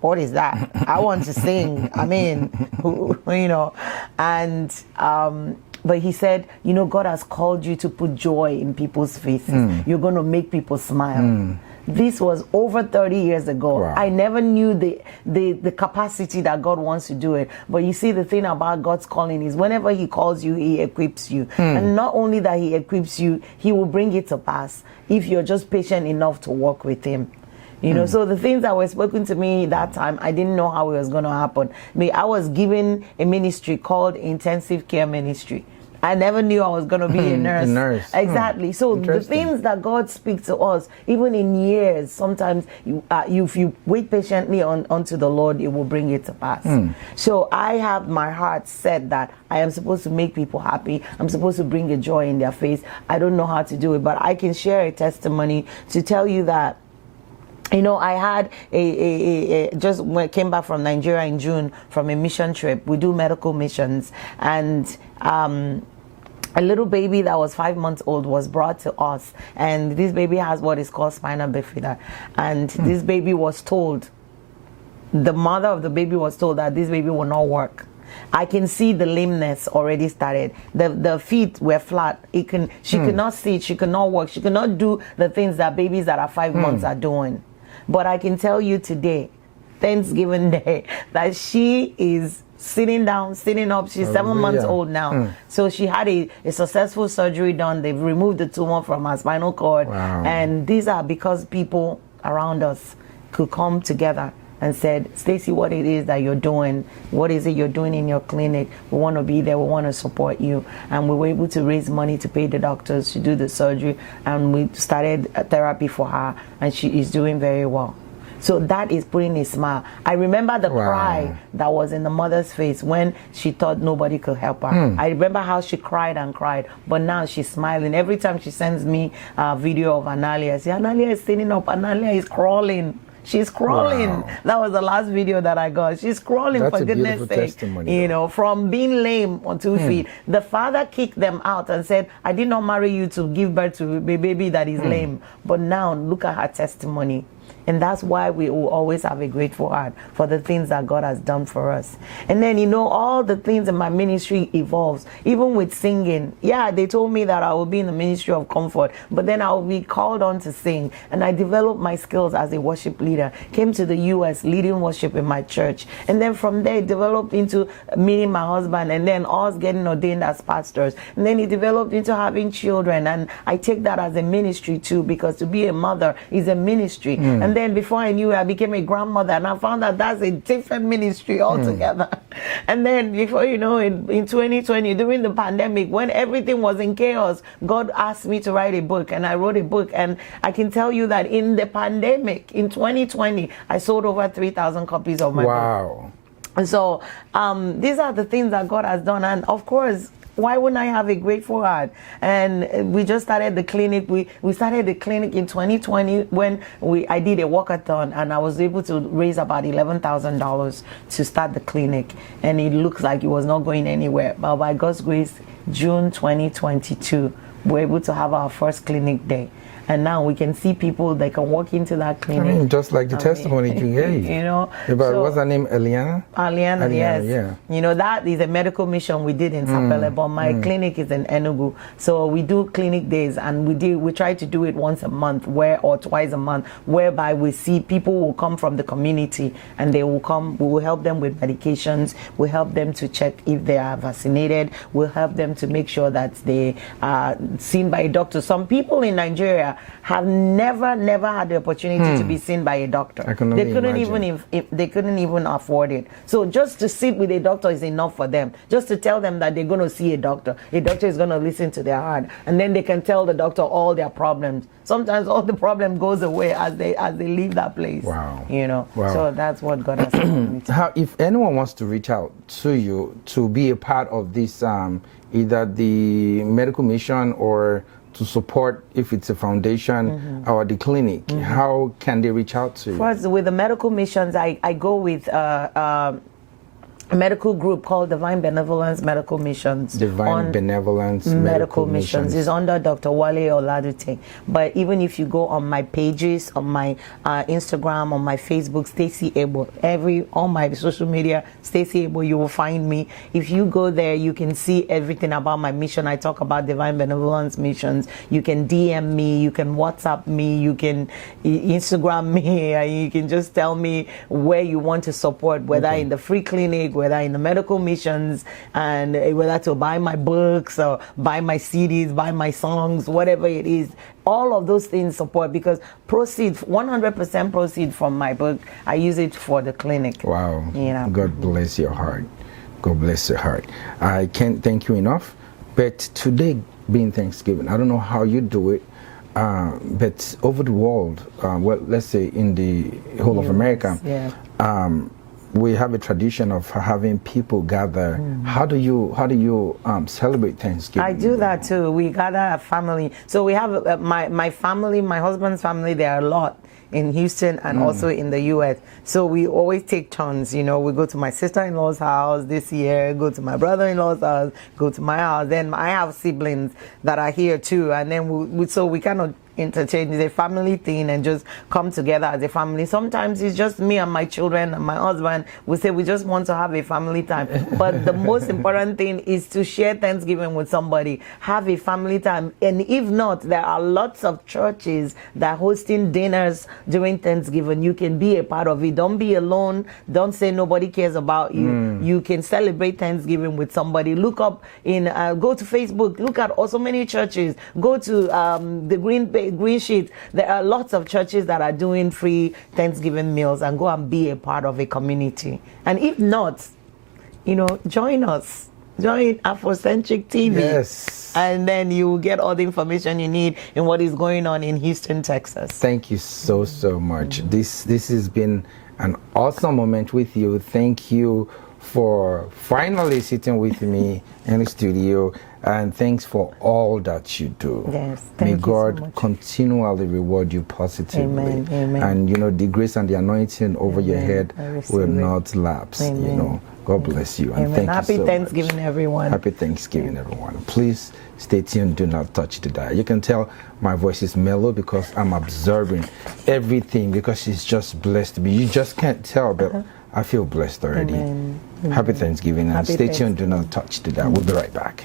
what is that? I want to sing. I mean, you know, and but he said, you know, God has called you to put joy in people's faces. You're going to make people smile. This was over 30 years ago. Wow. I never knew the capacity that God wants to do it. But you see, the thing about God's calling is whenever He calls you, He equips you. And not only that He equips you, He will bring it to pass if you're just patient enough to walk with Him. You know, so the things that were spoken to me that time, I didn't know how it was going to happen. I was given a ministry called Intensive Care Ministry. I never knew I was going to be a nurse. A nurse. Exactly. So the things that God speaks to us, even in years, sometimes if you wait patiently unto the Lord, it will bring it to pass. So I have my heart set that I am supposed to make people happy. I'm supposed to bring a joy in their face. I don't know how to do it, but I can share a testimony to tell you that, you know, I had just when I came back from Nigeria in June from a mission trip. We do medical missions, and a little baby that was 5 months old was brought to us, and this baby has what is called spina bifida, and this baby was told, the mother of the baby was told that this baby will not work. I can see the lameness already started. The feet were flat. She could not sit. She could not walk. She could not do the things that babies that are 5 months are doing. But I can tell you today, Thanksgiving Day, that she is sitting down, sitting up. She's 7 months old now. So she had a successful surgery done. They've removed the tumor from her spinal cord. Wow. And these are because people around us could come together and said, Stacy, what it is that you're doing, what is it you're doing in your clinic? We want to be there, we want to support you. And we were able to raise money to pay the doctors to do the surgery, and we started a therapy for her, and she is doing very well. So that is putting a smile. I remember the cry that was in the mother's face when she thought nobody could help her. I remember how she cried and cried, but now she's smiling. Every time she sends me a video of Analia, I say, Analia is sitting up, Analia is crawling. She's crawling. Wow. That was the last video that I got. She's crawling, That's for a goodness beautiful sake. testimony, You know, from being lame on 2 feet. The father kicked them out and said, I did not marry you to give birth to a baby that is lame. But now look at her testimony. And that's why we will always have a grateful heart for the things that God has done for us. And then, you know, all the things in my ministry evolves, even with singing. Yeah, they told me that I will be in the ministry of comfort, but then I will be called on to sing. And I developed my skills as a worship leader, came to the U.S. leading worship in my church. And then from there, it developed into meeting my husband, and then us getting ordained as pastors. And then it developed into having children. And I take that as a ministry too, because to be a mother is a ministry. And then before I knew it, I became a grandmother, and I found that that's a different ministry altogether. And then before you know, in 2020, during the pandemic, when everything was in chaos, God asked me to write a book, and I wrote a book. And I can tell you that in the pandemic, in 2020, I sold over 3,000 copies of my book. Wow. So these are the things that God has done. And of course, why wouldn't I have a grateful heart? And we just started the clinic. We started the clinic in 2020 when I did a walkathon, and I was able to raise about $11,000 to start the clinic. And it looks like it was not going anywhere. But by God's grace, June 2022, we were able to have our first clinic day. And now we can see people that can walk into that clinic. I mean, just like the testimony you gave. You know. About, so, what's her name? Aliana, yes. Yeah. You know, that is a medical mission we did in Sapele, but my clinic is in Enugu. So we do clinic days, and we try to do it once a month or twice a month, whereby we see people will come from the community, and they will come, we will help them with medications, we'll help them to check if they are vaccinated, we'll help them to make sure that they are seen by a doctor. Some people in Nigeria have never had the opportunity to be seen by a doctor. They couldn't even afford it. So just to sit with a doctor is enough for them. Just to tell them that they're going to see a doctor. A doctor is going to listen to their heart, and then they can tell the doctor all their problems. Sometimes all the problem goes away as they leave that place. Wow. You know. Wow. So that's what God has done me to. How, if anyone wants to reach out to you to be a part of this, either the medical mission or to support, if it's a foundation or the clinic, how can they reach out to you? First, with the medical missions, I go with a medical group called Divine Benevolence Medical Missions. Divine Benevolence Medical Missions is under Dr. Wale Oladute. But even if you go on my pages, on my Instagram, on my Facebook, Stacey Abel, all my social media, Stacey Abel, you will find me. If you go there, you can see everything about my mission. I talk about Divine Benevolence Missions. You can DM me, you can WhatsApp me, you can Instagram me, and you can just tell me where you want to support, whether in the free clinic, whether in the medical missions, and whether to buy my books or buy my CDs, buy my songs, whatever it is. All of those things support, because 100% proceed from my book, I use it for the clinic. Wow. You know? God bless your heart. God bless your heart. I can't thank you enough. But today being Thanksgiving, I don't know how you do it, but over the world, well, let's say in the whole of America, we have a tradition of having people gather. How do you celebrate Thanksgiving? I do that too. We gather a family. So we have my family, my husband's family. There are a lot in Houston and also in the U.S. So we always take turns. You know, we go to my sister-in-law's house this year, go to my brother-in-law's house, go to my house. Then I have siblings that are here too, and then so we kind of interchange. It's a family thing and just come together as a family. Sometimes it's just me and my children and my husband. We say we just want to have a family time. But the most important thing is to share Thanksgiving with somebody. Have a family time. And if not, there are lots of churches that are hosting dinners during Thanksgiving. You can be a part of it. Don't be alone. Don't say nobody cares about you. You can celebrate Thanksgiving with somebody. Look up go to Facebook. Look at also many churches. Go to the Green Sheet. There are lots of churches that are doing free Thanksgiving meals, and go and be a part of a community. And if not, you know, join us. Join Afrocentric TV. Yes. And then you will get all the information you need in what is going on in Houston, Texas. Thank you so much. This has been an awesome moment with you. Thank you for finally sitting with me in the studio, and thanks for all that you do. Yes, May thank you God so much. continually reward you positively. Amen, amen. And you know, the grace and the anointing over your head I receive will it. not lapse. You Amen. know, God bless you, and Amen. thank Happy you so Thanksgiving, much. everyone. Happy Thanksgiving, everyone. Please stay tuned. Do not touch the dial. You can tell my voice is mellow because I'm observing everything, because it's just blessed me. You just can't tell, but I feel blessed already. Amen. Happy Thanksgiving, and Happy stay tuned. Do not touch the dial. We'll be right back.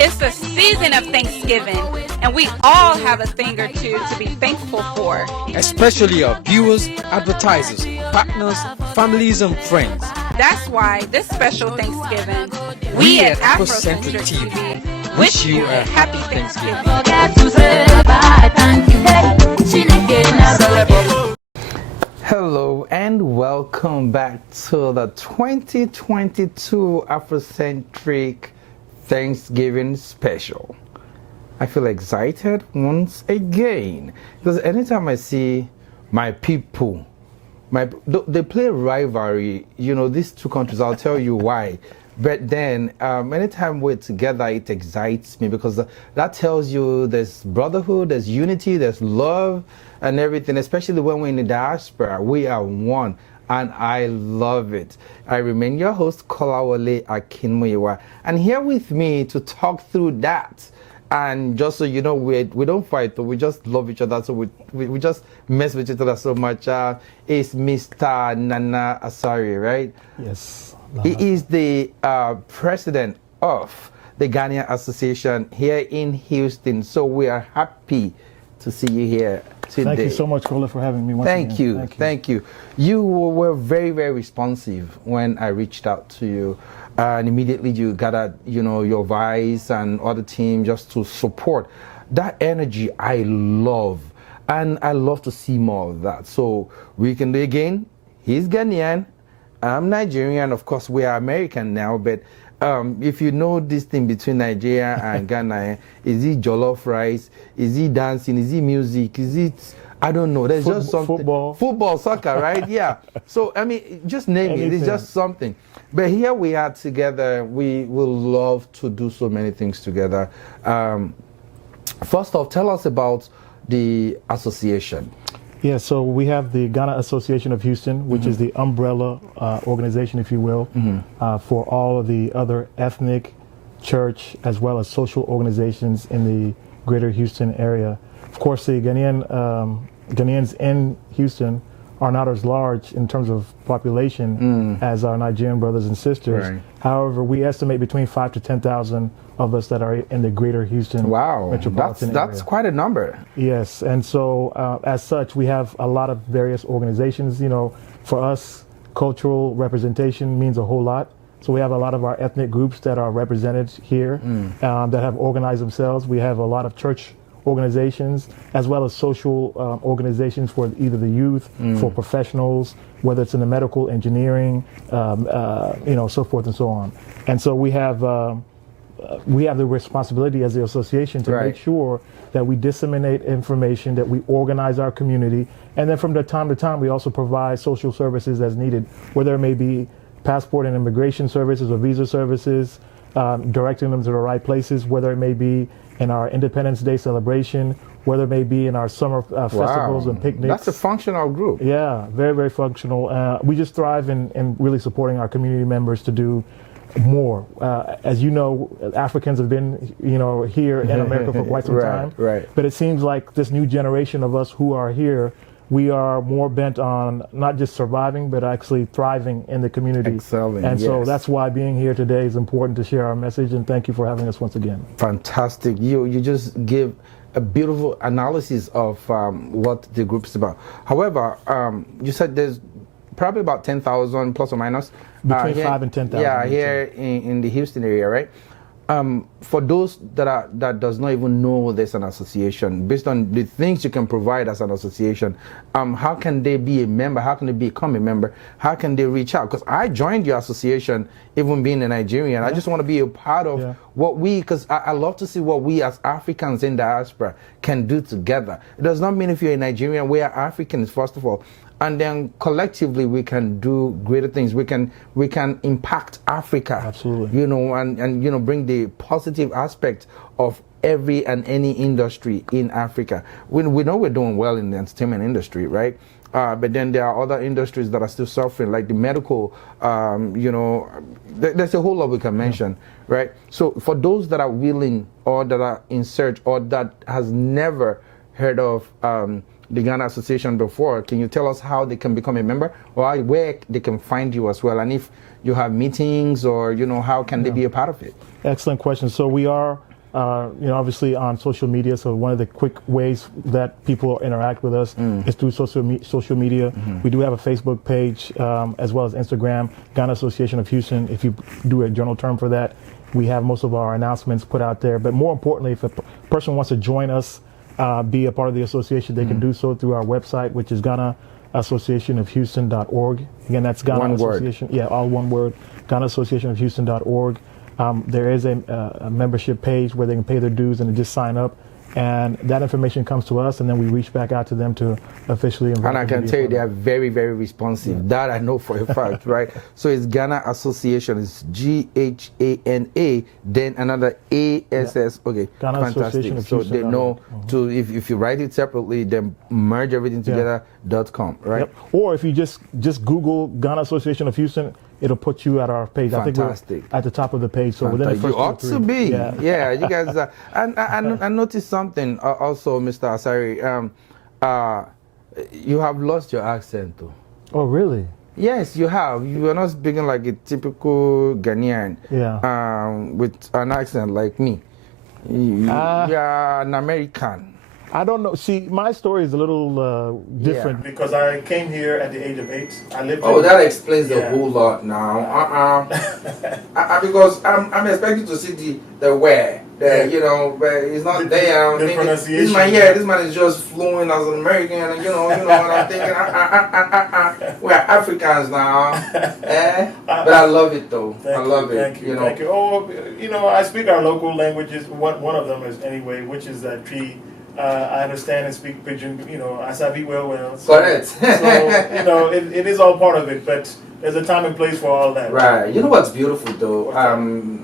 It's the season of Thanksgiving, and we all have a thing or two to be thankful for. Especially our viewers, advertisers, partners, families, and friends. That's why this special Thanksgiving, we at Afrocentric TV wish you a happy Thanksgiving. Hello and welcome back to the 2022 Afrocentric Thanksgiving special. I feel excited once again because anytime I see my people, they play rivalry. You know, these two countries, I'll tell you why. But then anytime we're together, it excites me because that tells you there's brotherhood, there's unity, there's love and everything, especially when we're in the diaspora. We are one, and I love it. I remain your host, Kolawole Akinmuyiwa, and here with me to talk through that. And just so you know, we don't fight, we just love each other, so we just mess with each other so much. Is Mr. Nana Asare, right? Yes. He is the president of the Ghanaian Association here in Houston. So we are happy to see you here today. Thank you so much, Kola, for having me once Thank again. you. Thank you. You were very, very responsive when I reached out to you. And immediately you gathered, you know, your vice and other team just to support. That energy I love. And I love to see more of that. So we can do it again. He's Ghanaian. I'm Nigerian. Of course, we are American now. But if you know this thing between Nigeria and Ghana, is it jollof rice? Is it dancing? Is it music? Is it... I don't know. There's just something. Football, soccer, right? Yeah. So, I mean, just name it. It's just something. But here we are together. We will love to do so many things together. First off, tell us about the association. Yeah, so we have the Ghana Association of Houston, which is the umbrella organization, if you will, for all of the other ethnic, church, as well as social organizations in the greater Houston area. Of course, the Ghanaians in Houston are not as large in terms of population as our Nigerian brothers and sisters. Right. However, we estimate between 5,000 to 10,000 of us that are in the greater Houston metropolitan area. That's quite a number. Yes, and so as such, we have a lot of various organizations. You know, for us, cultural representation means a whole lot. So we have a lot of our ethnic groups that are represented here that have organized themselves. We have a lot of church organizations as well as social organizations for either the youth, for professionals, whether it's in the medical, engineering, so forth and so on. And so we have the responsibility as the association to make sure that we disseminate information, that we organize our community, and then from time to time we also provide social services as needed, whether it may be passport and immigration services or visa services, directing them to the right places, whether it may be in our Independence Day celebration, whether it may be in our summer festivals and picnics. That's a functional group. Yeah, very, very functional. We just thrive in really supporting our community members to do more. As you know, Africans have been, here in America for quite some time. Right. But it seems like this new generation of us who are here, we are more bent on not just surviving, but actually thriving in the community. Excelling, and so yes. that's why being here today is important to share our message. And thank you for having us once again. Fantastic. You just give a beautiful analysis of what the group is about. However, you said there's probably about 10,000 plus or minus. Between 5 and 10,000. Yeah, here in the Houston area, right? For those that does not even know there's an association, based on the things you can provide as an association, how can they be a member? How can they become a member? How can they reach out? Because I joined your association, even being a Nigerian. I just want to be a part of what because I love to see what we as Africans in diaspora can do together. It does not mean if you're a Nigerian, we are Africans, first of all. And then collectively we can do greater things. We can impact Africa. Absolutely. And bring the positive aspect of every and any industry in Africa. We know we're doing well in the entertainment industry, right? But then there are other industries that are still suffering, like the medical. There's a whole lot we can mention, right? So for those that are willing or that are in search or that has never heard of the Ghana Association before, can you tell us how they can become a member or where they can find you as well? And if you have meetings or, how can they be a part of it? Excellent question. So we are, obviously on social media. So one of the quick ways that people interact with us is through social media. We do have a Facebook page as well as Instagram, Ghana Association of Houston. If you do a journal term for that, we have most of our announcements put out there. But more importantly, if a person wants to join us, be a part of the association, they can do so through our website, which is GhanaAssociationofHouston.org. Again, that's Ghana one Association. Word. Yeah, all one word. GhanaAssociationofHouston.org. There is a membership page where they can pay their dues and just sign up. And that information comes to us, and then we reach back out to them to officially invite them. And I can tell you they are very, very responsive. Yeah. That I know for a fact, right? So it's Ghana Association. It's GHANA, then another ASS. Yeah. Okay, Ghana fantastic. So they know to if you write it separately, then merge everything together.com, right? Yep. Or if you just Google Ghana Association of Houston, it'll put you at our page. Fantastic. I think we're at the top of the page. So within the first you ought to be. Yeah, you guys. And I noticed something also, Mr. Asari. You have lost your accent, too. Oh, really? Yes, you have. You are not speaking like a typical Ghanaian. Yeah. With an accent like me. You are an American. I don't know. See, my story is a little different. Yeah. Because I came here at the age of 8. I lived. Oh, that explains a whole lot now. Because I'm expecting to see the where. But it's not there. The pronunciation. This man is just fluent as an American, and what I'm thinking. We're Africans now. But I love it though. I love it. Thank you. Thank you. Oh, I speak our local languages. One of them is anyway, which is Tree. I understand and speak Pidgin, Asabi well. So, correct. So, it is all part of it, but there's a time and place for all that. Right. You know what's beautiful though?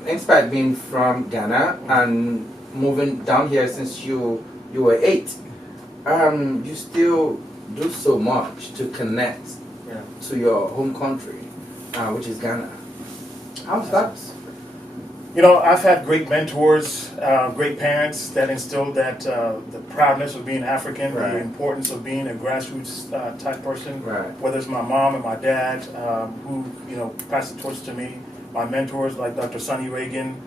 In spite of being from Ghana and moving down here since you were 8, you still do so much to connect to your home country, which is Ghana. How's that? You know, I've had great mentors, great parents that instilled that the proudness of being African, the importance of being a grassroots type person. Whether it's my mom and my dad, who passed the torch to me, my mentors like Dr. Sonny Reagan,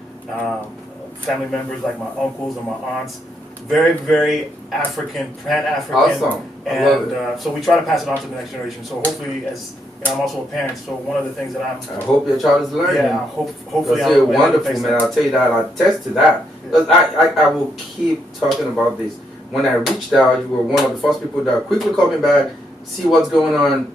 family members like my uncles and my aunts. Very, very African, Pan-African. Awesome. And so we try to pass it on to the next generation. So hopefully, as I'm also a parent, so one of the things that I hope your child is learning. Yeah, hopefully you're wonderful, man. I'll tell you that. I'll attest to that. Because I will keep talking about this. When I reached out, you were one of the first people that quickly called me back, see what's going on,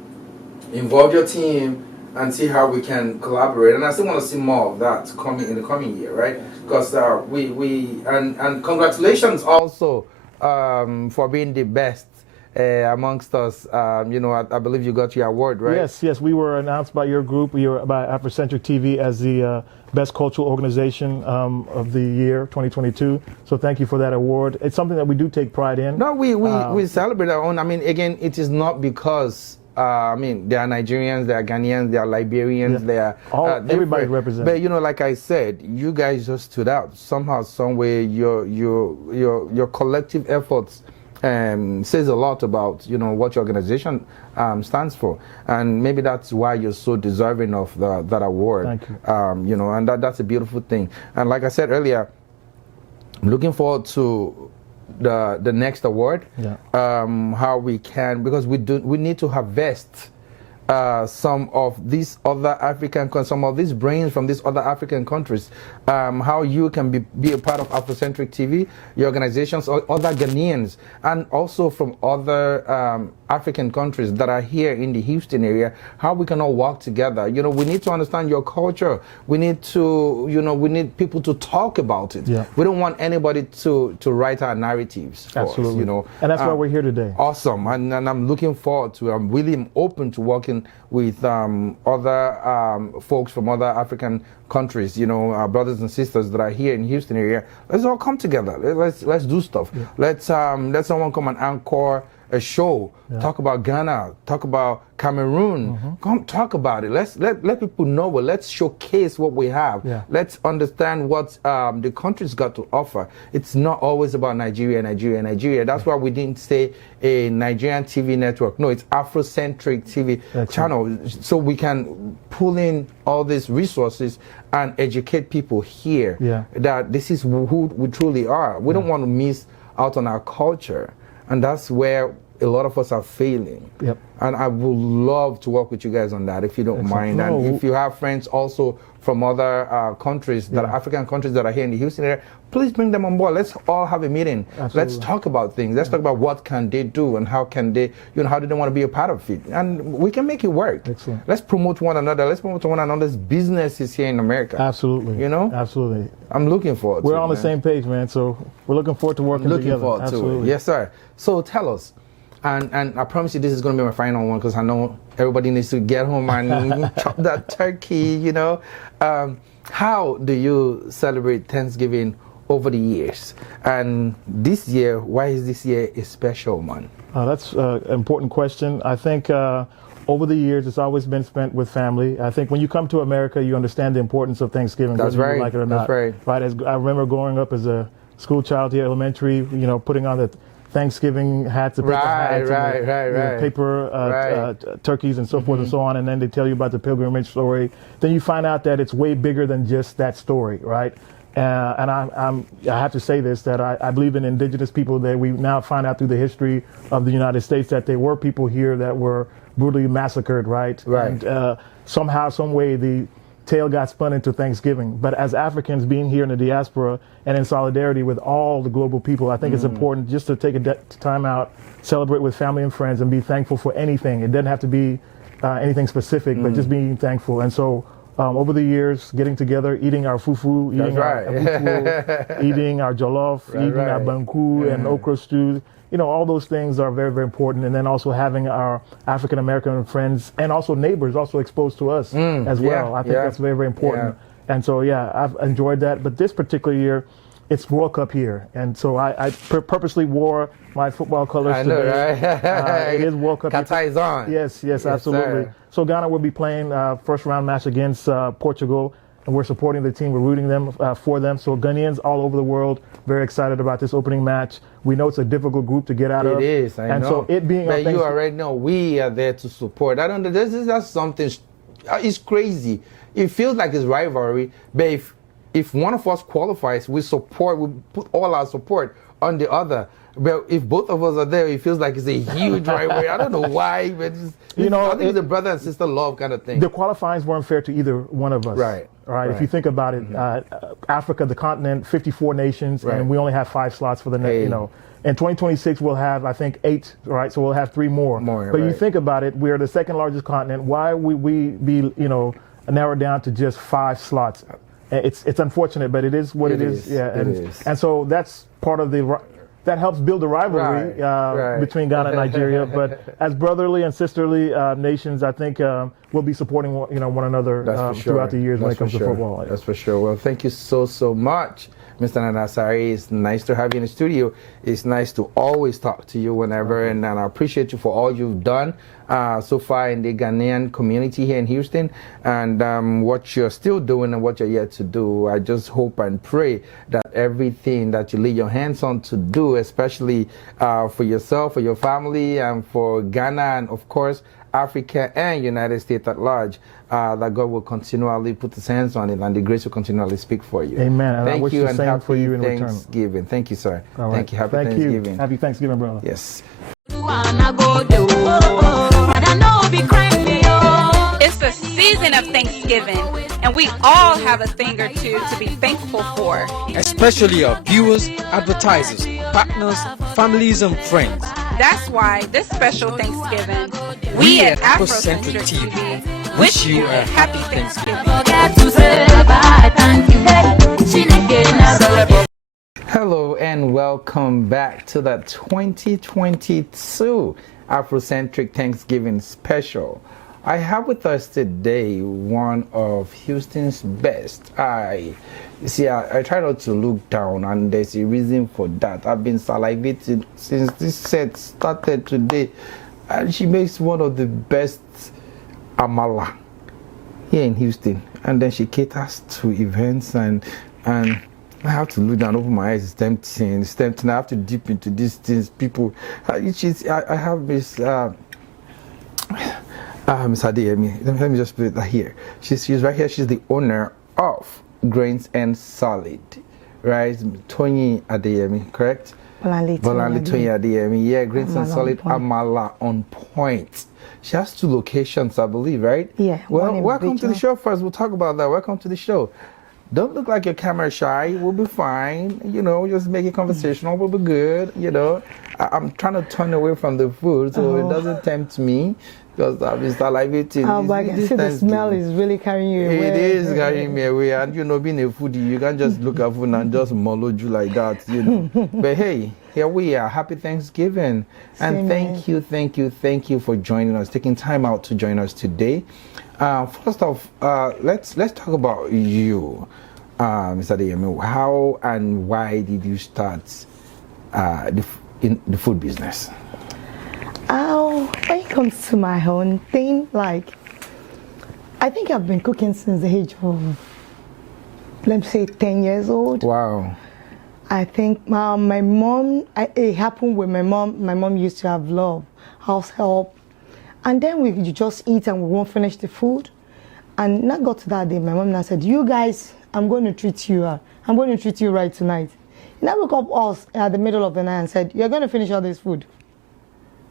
involve your team, and see how we can collaborate. And I still want to see more of that coming in the coming year, right? Because and congratulations also for being the best amongst us. I believe you got your award, right? Yes. We were announced by your group, by Afrocentric TV, as the best cultural organization of the year 2022. So thank you for that award. It's something that we do take pride in. No, we celebrate our own. I mean, again, it is not because there are Nigerians, there are Ghanaians, there are Liberians, there are everybody represented. But like I said, you guys just stood out somehow, some way. Your collective efforts says a lot about what your organization stands for, and maybe that's why you're so deserving of that award. Thank you. And that's a beautiful thing. And like I said earlier, I'm looking forward to the next award. How we can, because we need to harvest some of these other African, some of these brains from these other African countries. How you can be a part of Afrocentric TV, your organizations, or other Ghanaians, and also from other African countries that are here in the Houston area. How we can all work together. We need to understand your culture. We need to, we need people to talk about it. We don't want anybody to write our narratives for Absolutely. us. And that's why we're here today. Awesome, and I'm looking forward to. I'm really open to working with other folks from other African countries, our brothers and sisters that are here in Houston area. Let's all come together. Let's do stuff. Let someone come and anchor a show. Talk about Ghana. Talk about Cameroon. Come talk about it. Let people know. Let's showcase what we have. Let's understand what the country's got to offer. It's not always about Nigeria. That's why we didn't say a Nigerian TV network. No, it's Afrocentric TV channel. So we can pull in all these resources and educate people here that this is who we truly are. We don't want to miss out on our culture. And that's where a lot of us are failing. And I would love to work with you guys on that, if you don't mind. And if you have friends also from other countries, that are African countries that are here in the Houston area, please bring them on board. Let's all have a meeting. Let's talk about things. Let's talk about what can they do and how can they, how do they want to be a part of it. And we can make it work. Let's promote one another. Let's promote one another's businesses here in America. Absolutely. Absolutely. I'm looking forward to it. We're on the same page, man. So we're looking forward to working together. Looking forward to it. Yes, sir. So tell us, and I promise you this is going to be my final one, because I know everybody needs to get home and chop that turkey, how do you celebrate Thanksgiving over the years? And this year, why is this year a special one? That's an important question. I think over the years, it's always been spent with family. I think when you come to America, you understand the importance of Thanksgiving, That's whether right. you like it or not. That's right. As I remember growing up as a school child here, elementary, putting on the Thanksgiving hats, the paper hats, and paper turkeys and so forth and so on, and then they tell you about the pilgrimage story. Then you find out that it's way bigger than just that story, right? And I have to say this, that I believe in indigenous people, that we now find out through the history of the United States that there were people here that were brutally massacred, right? And somehow, some way, the tale got spun into Thanksgiving. But as Africans being here in the diaspora and in solidarity with all the global people, I think it's important just to take a time out, celebrate with family and friends, and be thankful for anything. It doesn't have to be anything specific, but just being thankful. And so over the years, getting together, eating our fufu, eating eating our jollof, eating our banku and okra stew, all those things are very, very important. And then also having our African American friends and also neighbors also exposed to us as well. I think that's very, very important. And so, I've enjoyed that. But this particular year, it's World Cup here, and so I purposely wore my football colors I know, today. right? It is World Cup. Qatar is on. Yes, absolutely. Sir. So Ghana will be playing first round match against Portugal, and we're supporting the team. We're rooting them for them. So Ghanaians all over the world very excited about this opening match. We know it's a difficult group to get out of. It is, I know. And so it being but you already know we are there to support. I don't know. This is just something. It's crazy. It feels like it's rivalry, but if one of us qualifies, we put all our support on the other. But if both of us are there, it feels like it's a huge rivalry. I don't know why, but I think it's a brother and sister love kind of thing. The qualifyings weren't fair to either one of us. Right. If you think about it, Africa, the continent, 54 nations, and we only have 5 slots for the next. In 2026, we'll have, I think, 8, right? So we'll have 3 more. But you think about it, we're the second largest continent. Why would we be, narrowed down to just 5 slots? It's unfortunate, but it is what it is. Yeah, and so that's part of that helps build a rivalry between Ghana and Nigeria. But as brotherly and sisterly nations, I think we'll be supporting one another throughout the years when it comes to football. That's for sure. Well, thank you so much, Mr. Nanasari. It's nice to have you in the studio. It's nice to always talk to you whenever, and I appreciate you for all you've done so far in the Ghanaian community here in Houston, and what you're still doing and what you're yet to do. I just hope and pray that everything that you lay your hands on to do, especially for yourself, for your family, and for Ghana, and of course Africa and United States at large, that God will continually put his hands on it and the grace will continually speak for you. Amen. And thank I wish you the and same happy for you in Thanksgiving. return. Thank you, sir. All right. Thank you. Happy Thanksgiving. Happy Thanksgiving, brother. Yes. It's the season of Thanksgiving, and we all have a thing or two to be thankful for. Especially our viewers, advertisers, partners, families, and friends. That's why this special Thanksgiving, we at Afrocentric TV wish you a happy Thanksgiving. Hello and welcome back to the 2022 Afrocentric Thanksgiving special. I have with us today one of Houston's best. I try not to look down, and there's a reason for that. I've been salivating since this set started today, and she makes one of the best amala here in Houston. And then she caters to events, and I have to look down, open my eyes. It's tempting. I have to dip into these things. People, I have Miss Adeyemi. Let me just put that here. She's right here. She's the owner of Grains and Solid, right? Tony Adeyemi, correct? Bolanle Tony Adeyemi. Yeah, Grains and Solid Amala on point. She has 2 locations, I believe, right? Yeah. Well, welcome to the show first. We'll talk about that. Welcome to the show. Don't look like you're camera shy. We'll be fine. Just make it conversational. We'll be good. I'm trying to turn away from the food so it doesn't tempt me. Because I've been salivating. But I can see the smell is really carrying you away. It is carrying me away. And being a foodie, you can't just look at food and just mollow you like that, But hey, here we are. Happy Thanksgiving. And thank you for joining us, taking time out to join us today. First off, let's talk about you, Mr. Adeyemi. How and why did you start in the food business? When it comes to my own thing, I think I've been cooking since the age of, let me say, 10 years old. Wow. I think my mom, it happened with my mom. My mom used to have love, house help. And then we just eat and we won't finish the food. And that got to that day, my mom now said, you guys, I'm going to treat you right tonight. And I woke up us at the middle of the night and said, you're going to finish all this food.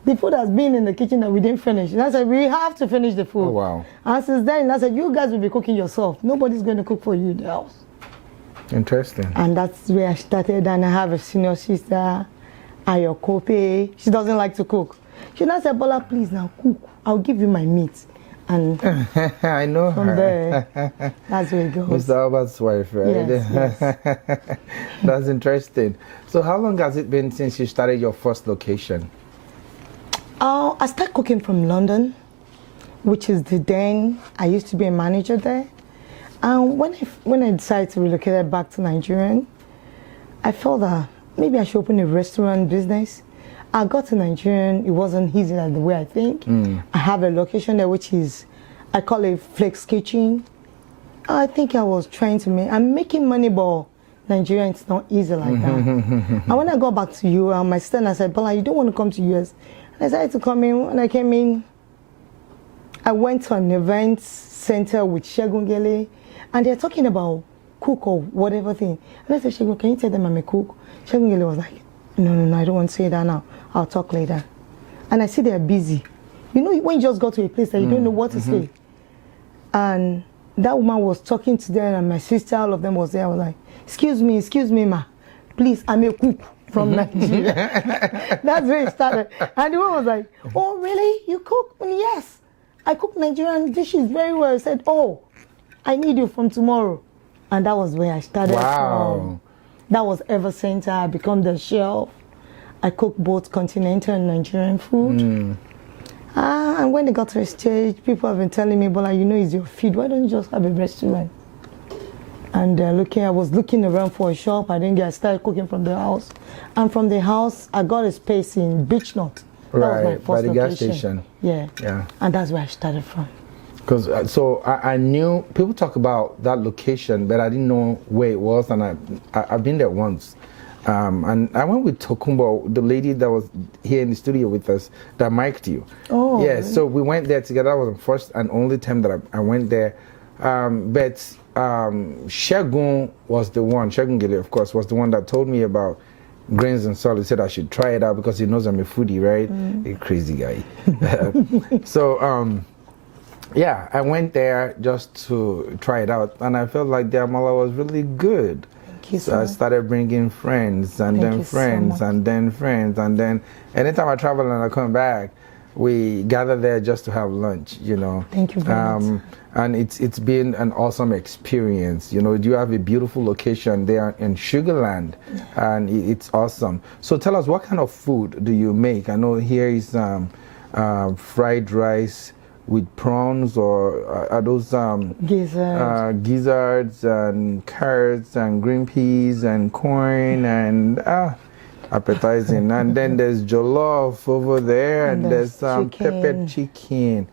The food has been in the kitchen that we didn't finish. And I said, we have to finish the food. Oh, wow. And since then, I said, you guys will be cooking yourself. Nobody's going to cook for you in the house. Interesting. And that's where I started. And I have a senior sister, Ayokope. She doesn't like to cook. She now said, Bola, please now cook. I'll give you my meat. And I know from her. there, that's where it goes. Mr. Albert's wife, right? Yes. That's interesting. So how long has it been since you started your first location? I started cooking from London, which is the den. I used to be a manager there. And when I decided to relocate back to Nigeria, I felt that maybe I should open a restaurant business. I got to Nigeria, it wasn't easy like the way I think. I have a location there which is, I call it Flex Kitchen. I think I was trying to make, I'm making money, but Nigeria, it's not easy like that. And when I got back to you, my sister and I said, Bola, you don't want to come to US. And I decided to come in. When I came in, I went to an event center with Segun Gele, and they're talking about cook or whatever thing. And I said, Segun, can you tell them I'm a cook? Segun Gele was like, no, I don't want to say that now. I'll talk later. And I see they're busy. You know, when you just go to a place that you don't know what to say. And that woman was talking to them, and my sister, all of them was there. I was like, excuse me, ma. Please, I'm a cook from Nigeria. That's where it started. And the woman was like, oh, really? You cook? Yes. I cook Nigerian dishes very well. I said, oh, I need you from tomorrow. And that was where I started from. That was ever since I become the chef. I cook both continental and Nigerian food. And when they got to a stage, people have been telling me, Bola, you know it's your feed. Why don't you just have a restaurant? And I was looking around for a shop. I didn't get. I started cooking from the house. And from the house, I got a space in Beach North. That was my first by the location. gas station. Yeah. And that's where I started from. Because so I knew people talk about that location, but I didn't know where it was, and I've been there once. And I went with Tokumbo, the lady that was here in the studio with us, that mic'd you. Oh. Yeah, so we went there together. That was the first and only time that I went there. But Segun was the one, Segun Gele, of course, was the one that told me about Grains and Salt. He said I should try it out because he knows I'm a foodie, right? A crazy guy. So, yeah, I went there just to try it out, and I felt like the amala was really good. So I started bringing friends, and then friends, and then friends, and then anytime I travel and I come back, we gather there just to have lunch, you know. Thank you very much. And it's been an awesome experience. You know, you have a beautiful location there in Sugarland, and it's awesome. So tell us, what kind of food do you make? I know here is fried rice with prawns, or are those gizzards and carrots and green peas and corn and appetizing. And then there's jollof over there, and there's peppered chicken.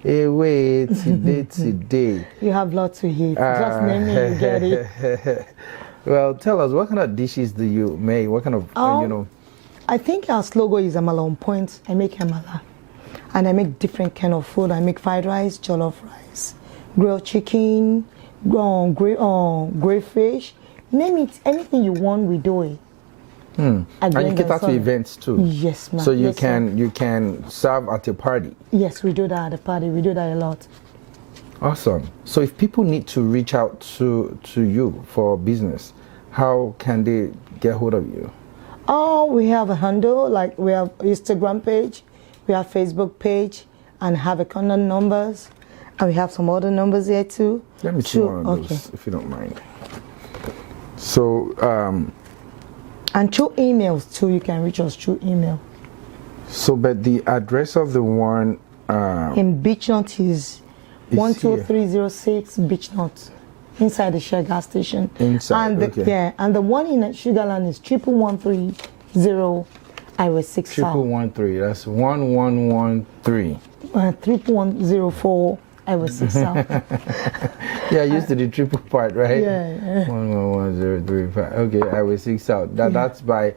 Hey, wait, today. You have lots to eat. Just name it, you get it. Well, tell us, what kind of dishes do you make? What kind of, you know? I think our slogan is Amala on point. I make Amala. And I make different kind of food. I make fried rice, jollof rice, grilled chicken, grilled fish. Name it, anything you want, we do it. And you cater to events too. Yes, ma'am. So you can serve at a party. Yes, we do that at a party. We do that a lot. Awesome. So if people need to reach out to you for business, how can they get hold of you? Oh, we have a handle, like we have Instagram page, we have Facebook page, and have a contact numbers, and we have some other numbers here too. Let me see one of those, if you don't mind. So, and through emails too, you can reach us through email. So, but the address of the one in Beach North is 12306 Beach North, inside the Shell gas station. Inside, and and the one in Sugarland is 11130 Highway 6 South. 11113. That's 1113. 3104 Highway 6 South. Yeah, I used to the triple part, right? Yeah. 111035. Okay, Highway 6 South. That's by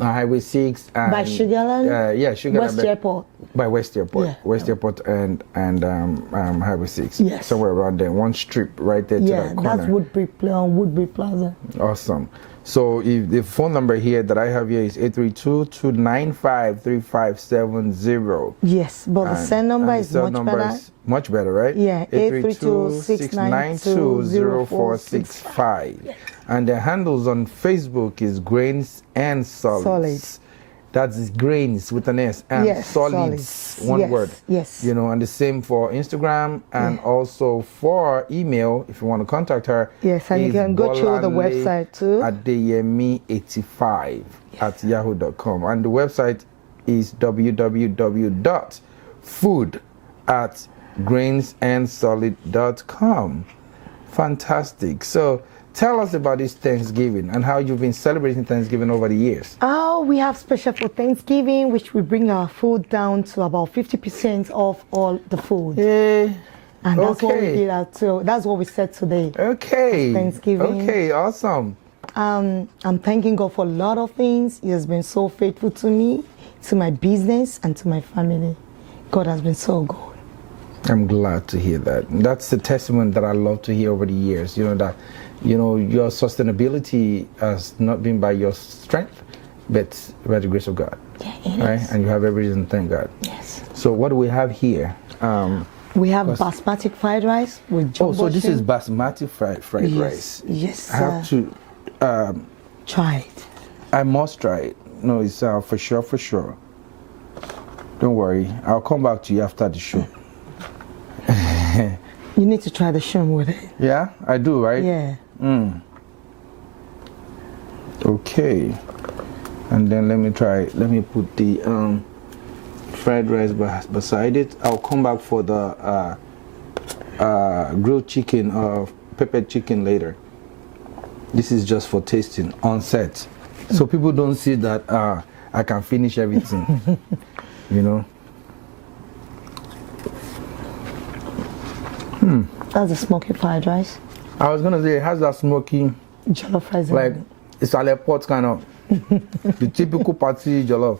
Highway 6 and by Sugarland. Sugarland. West Airport. By West Airport. Yeah. West Airport and Highway 6. Yes. Somewhere around there. One strip right there to that corner. That's Woodbury Plaza. Awesome. So if the phone number here that I have here is 832-295-3570. Yes, but the cell number is much better, right? Yeah, 832-692-0465. Yes. And the handles on Facebook is Grains and Solids. That's Grains with an S and solids. One word. Yes. You know, and the same for Instagram and also for email if you want to contact her. Yes, and you can go through the website too. Adeyemi85 at yahoo.com. And the website is www.food@grainsandsolid.com. Fantastic. So tell us about this Thanksgiving and how you've been celebrating Thanksgiving over the years. Oh, we have special for Thanksgiving, which we bring our food down to about 50% of all the food. Yeah. And that's what we did. So that's what we said today. Okay. Thanksgiving. Okay, awesome. I'm thanking God for a lot of things. He has been so faithful to me, to my business, and to my family. God has been so good. I'm glad to hear that. That's the testimony that I love to hear over the years. You know that, your sustainability has not been by your strength, but by the grace of God. Yeah, it right? is. And you have every reason to thank God. Yes. So what do we have here? We have basmati fried rice with jumbo so this is shrimp. basmati fried rice. Yes, I have to try it. I must try it. No, it's for sure. Don't worry. I'll come back to you after the show. You need to try the shrimp with it. Yeah, I do, right? Yeah. Okay. And then let me put the fried rice beside it. I'll come back for the grilled chicken or peppered chicken later. This is just for tasting on set. So people don't see that I can finish everything. That's a smoky fried rice. I was gonna say it has that smoky jollof rice. Like it's a Aleport kind of the typical party jollof.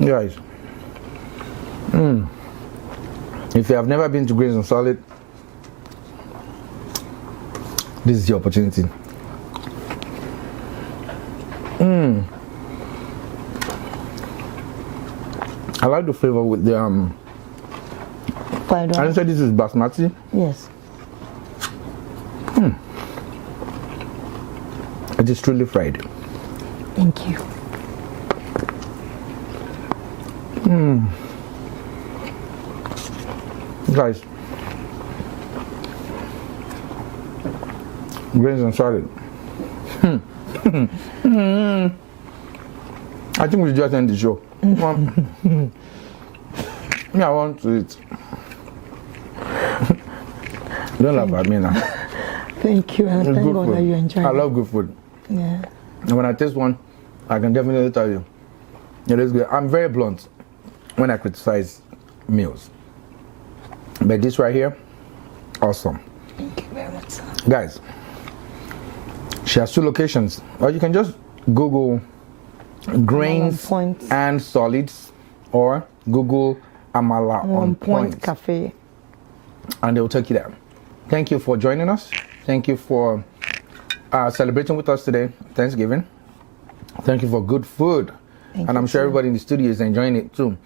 Guys. If you have never been to Grains and Solid, this is the opportunity. I like the flavor with the fried rice. I didn't say this is basmati. Yes. It is truly fried. Thank you. Guys, Grains and Solid. I think we should just end the show. I want to eat. Don't laugh at me now. Thank you, and thank God that you enjoy it. I love good food. Yeah. And when I taste one, I can definitely tell you, it is good. I'm very blunt when I criticize meals. But this right here, awesome. Thank you very much, sir. Guys, she has 2 locations. Or you can just Google Grains and Solids or Google Amala on Point Cafe. And they'll take you there. Thank you for joining us. Thank you for celebrating with us today, Thanksgiving. Thank you for good food. And I'm sure everybody in the studio is enjoying it too.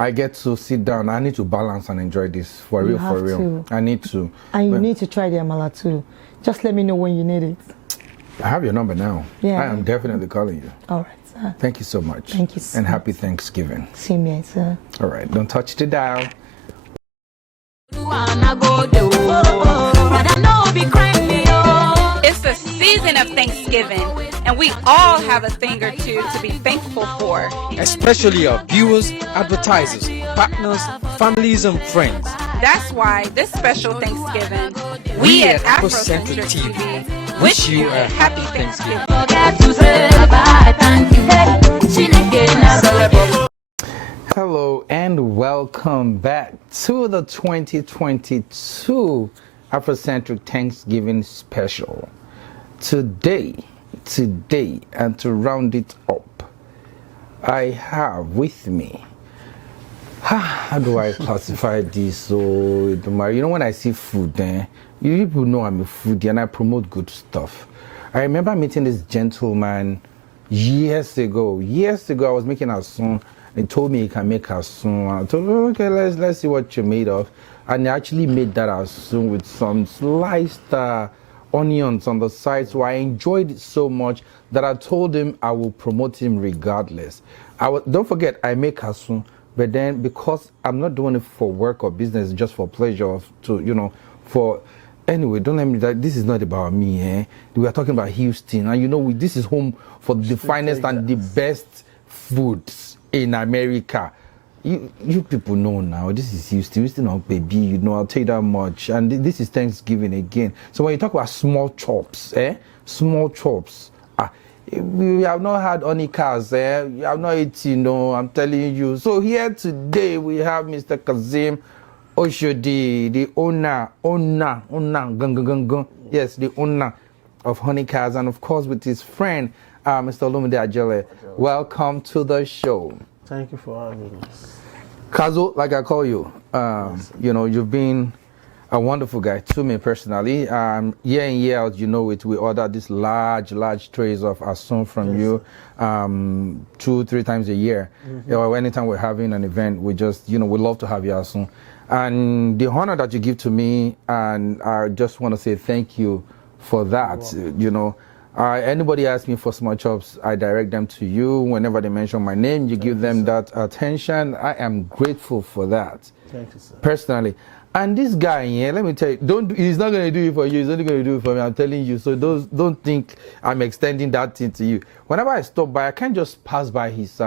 I get to sit down. I need to balance and enjoy this for real. I need to. And you need to try the amala too. Just let me know when you need it. I have your number now. Yeah. I am definitely calling you. All right, sir. Thank you so much. Thank you so And happy Thanksgiving. Same here, sir. All right, don't touch the dial. It's the season of Thanksgiving, and we all have a thing or two to be thankful for. Especially our viewers, advertisers, partners, families, and friends. That's why this special Thanksgiving, we at Afrocentric TV wish you a happy Thanksgiving. Hello and welcome back to the 2022 Afrocentric Thanksgiving special. Today, and to round it up, I have with me, how do I classify this? So, you know, when I see food, you people know I'm a foodie and I promote good stuff. I remember meeting this gentleman years ago. I was making a song. He told me he can make a song. I told him, okay, let's see what you're made of. And he actually made that a song with some sliced onions on the side. So I enjoyed it so much that I told him I will promote him regardless. Don't forget, I make a song, but then because I'm not doing it for work or business, just for pleasure, anyway, don't let me. This is not about me. We are talking about Houston, and this is home for the finest and the best foods in America. you people know now, this is Houston. Houston, oh, baby, you know, I'll tell you that much. And this is Thanksgiving again. So when you talk about small chops, small chops, we have not had honey cars, we have not eaten, you know, I'm telling you. So here today we have Mr. Kazim Oshodi, the owner, yes, the owner of Honey Cars, and of course with his friend, Mr. Olumide Ajele. Welcome to the show. Thank you for having us. Kazo, like I call you, you know, you've been a wonderful guy to me personally. Year in, year out, you know it, we order these large trays of asun from you 2-3 times a year. You know, anytime we're having an event, we just, you know, we love to have your asun. And the honor that you give to me, and I just want to say thank you for that. You know, anybody asks me for small chops, I direct them to you. Whenever they mention my name, you give them that attention. I am grateful for that. Thank you, sir. Personally. And this guy here, let me tell you, he's not going to do it for you, he's only going to do it for me, I'm telling you. So don't think I'm extending that thing to you. Whenever I stop by, I can't just pass by his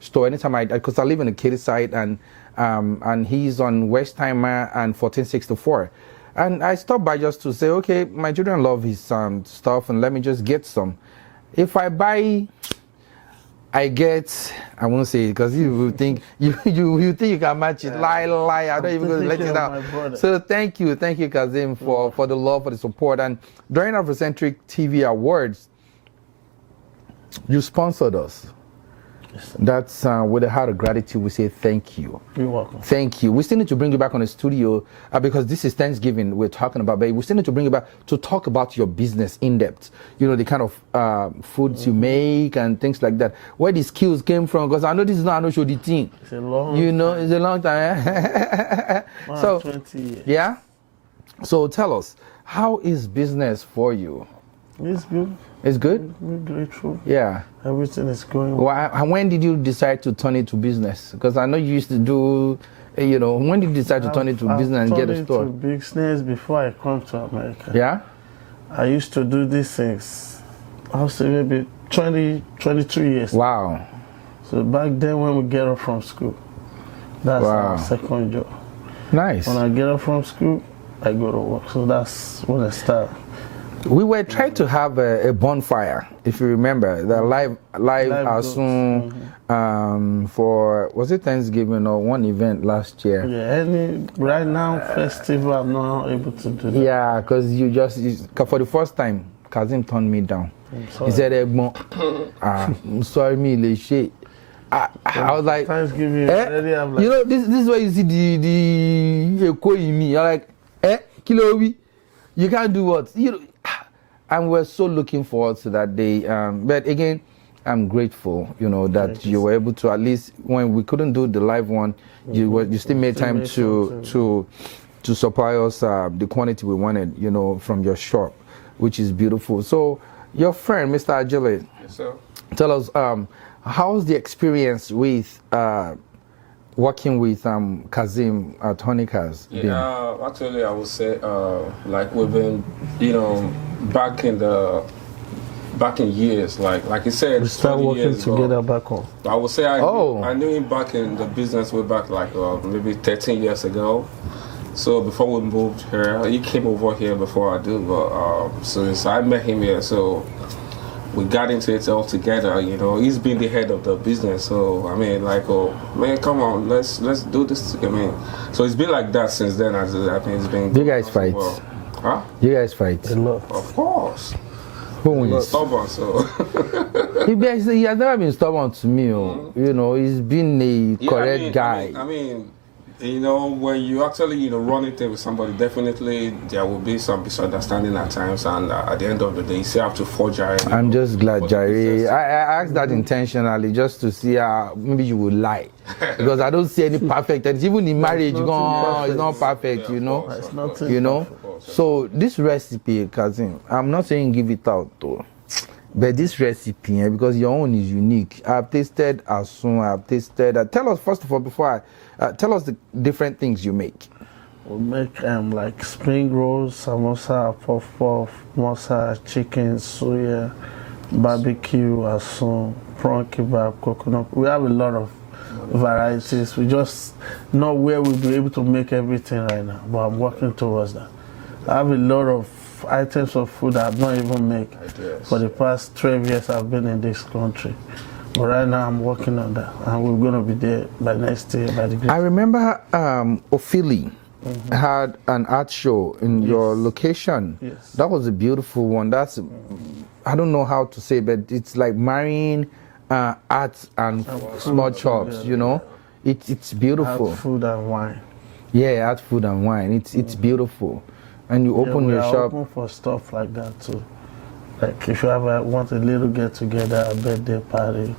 store anytime because I live in the Katy side, and he's on Westheimer and 1464. And I stop by just to say, okay, my children love his stuff, and let me just get some. If I buy, I get, I won't say it because you will think you think you can match it. Lie. I'm not even going to let you down. So thank you, Kazim, for the love, for the support. And during Afrocentric TV Awards, you sponsored us. That's with a heart of gratitude. We say thank you. You're welcome. Thank you. We still need to bring you back on the studio because this is Thanksgiving we're talking about, but we still need to bring you back to talk about your business in depth. You know, the kind of foods you make and things like that. Where the skills came from, because I know this is not show the thing. It's a long You know, it's a long time. So 20 years. Yeah. So tell us, how is business for you? It's good. It's good? We're grateful. Yeah. Everything is going well. Well, when did you decide to turn it to business? Because I know you used to do, you know, when did you decide to turn it to business and get a store? I turned it to business before I come to America. Yeah? I used to do these things. I was maybe 22 years. Wow. So back then when we get up from school, that's our second job. Nice. When I get up from school, I go to work. So that's when I start. We were trying to have a bonfire, if you remember, the live asun for, was it Thanksgiving or one event last year? Yeah, right now, festival, I'm not able to do that. Yeah, because for the first time, Kazim turned me down. He said, I'm sorry, me, le shit. I was like, Thanksgiving, you know, this is where you see the echo in me. You're like, Kilowi, you can't do what? You know, and we're so looking forward to that day. But again, I'm grateful, you know, that you were able to, at least when we couldn't do the live one, you still made time to supply us the quantity we wanted, you know, from your shop, which is beautiful. So your friend, Mr. Ajele, yes, sir. Tell us, how's the experience with working with Kazim at Honey Cars? Yeah, actually, I would say, like we've been, you know, back in years, like you said, we start working together back home. I would say I knew him back in the business way back, like maybe 13 years ago. So before we moved here, he came over here before I did, but so I met him here. So we got into it all together, you know. He's been the head of the business, so I mean, like, oh man, come on, let's do this. I mean, so it's been like that since then. I mean, it's been. You guys fight? Well. Huh? You guys fight? A lot. Of course. Who wins? Stubborn, so. He has never been stubborn to me. You know, he's been a correct guy. I mean, you know, when you actually, you know, run into with somebody, definitely there will be some misunderstanding at times, and at the end of the day, you still have to forge ahead. I'm just glad, Jare. I asked that intentionally just to see how maybe you would lie, because I don't see any perfect. And even in marriage, it's not perfect, you know. It's not you know. So this recipe, Kazim, I'm not saying give it out though. But this recipe, because your own is unique. I've tasted asun, I've tasted. Tell us first of all, before tell us the different things you make. We make like spring rolls, samosa, puff, mosa, chicken, soya, barbecue, asun, prawn kebab, coconut. We have a lot of varieties. We just know where we'll be able to make everything right now, but I'm working towards that. I have a lot of items of food I've not even made for the past 12 years I've been in this country. But right now I'm working on that, and we're going to be there by next year. By the grace. I remember Ophili had an art show in your location. Yes. That was a beautiful one. That's, I don't know how to say, but it's like marrying art and small chops, you know. It's beautiful. Art, food and wine. Yeah, art, food and wine. It's beautiful. And you open your shop. Open for stuff like that too. Like if you ever want a little get together, a birthday party,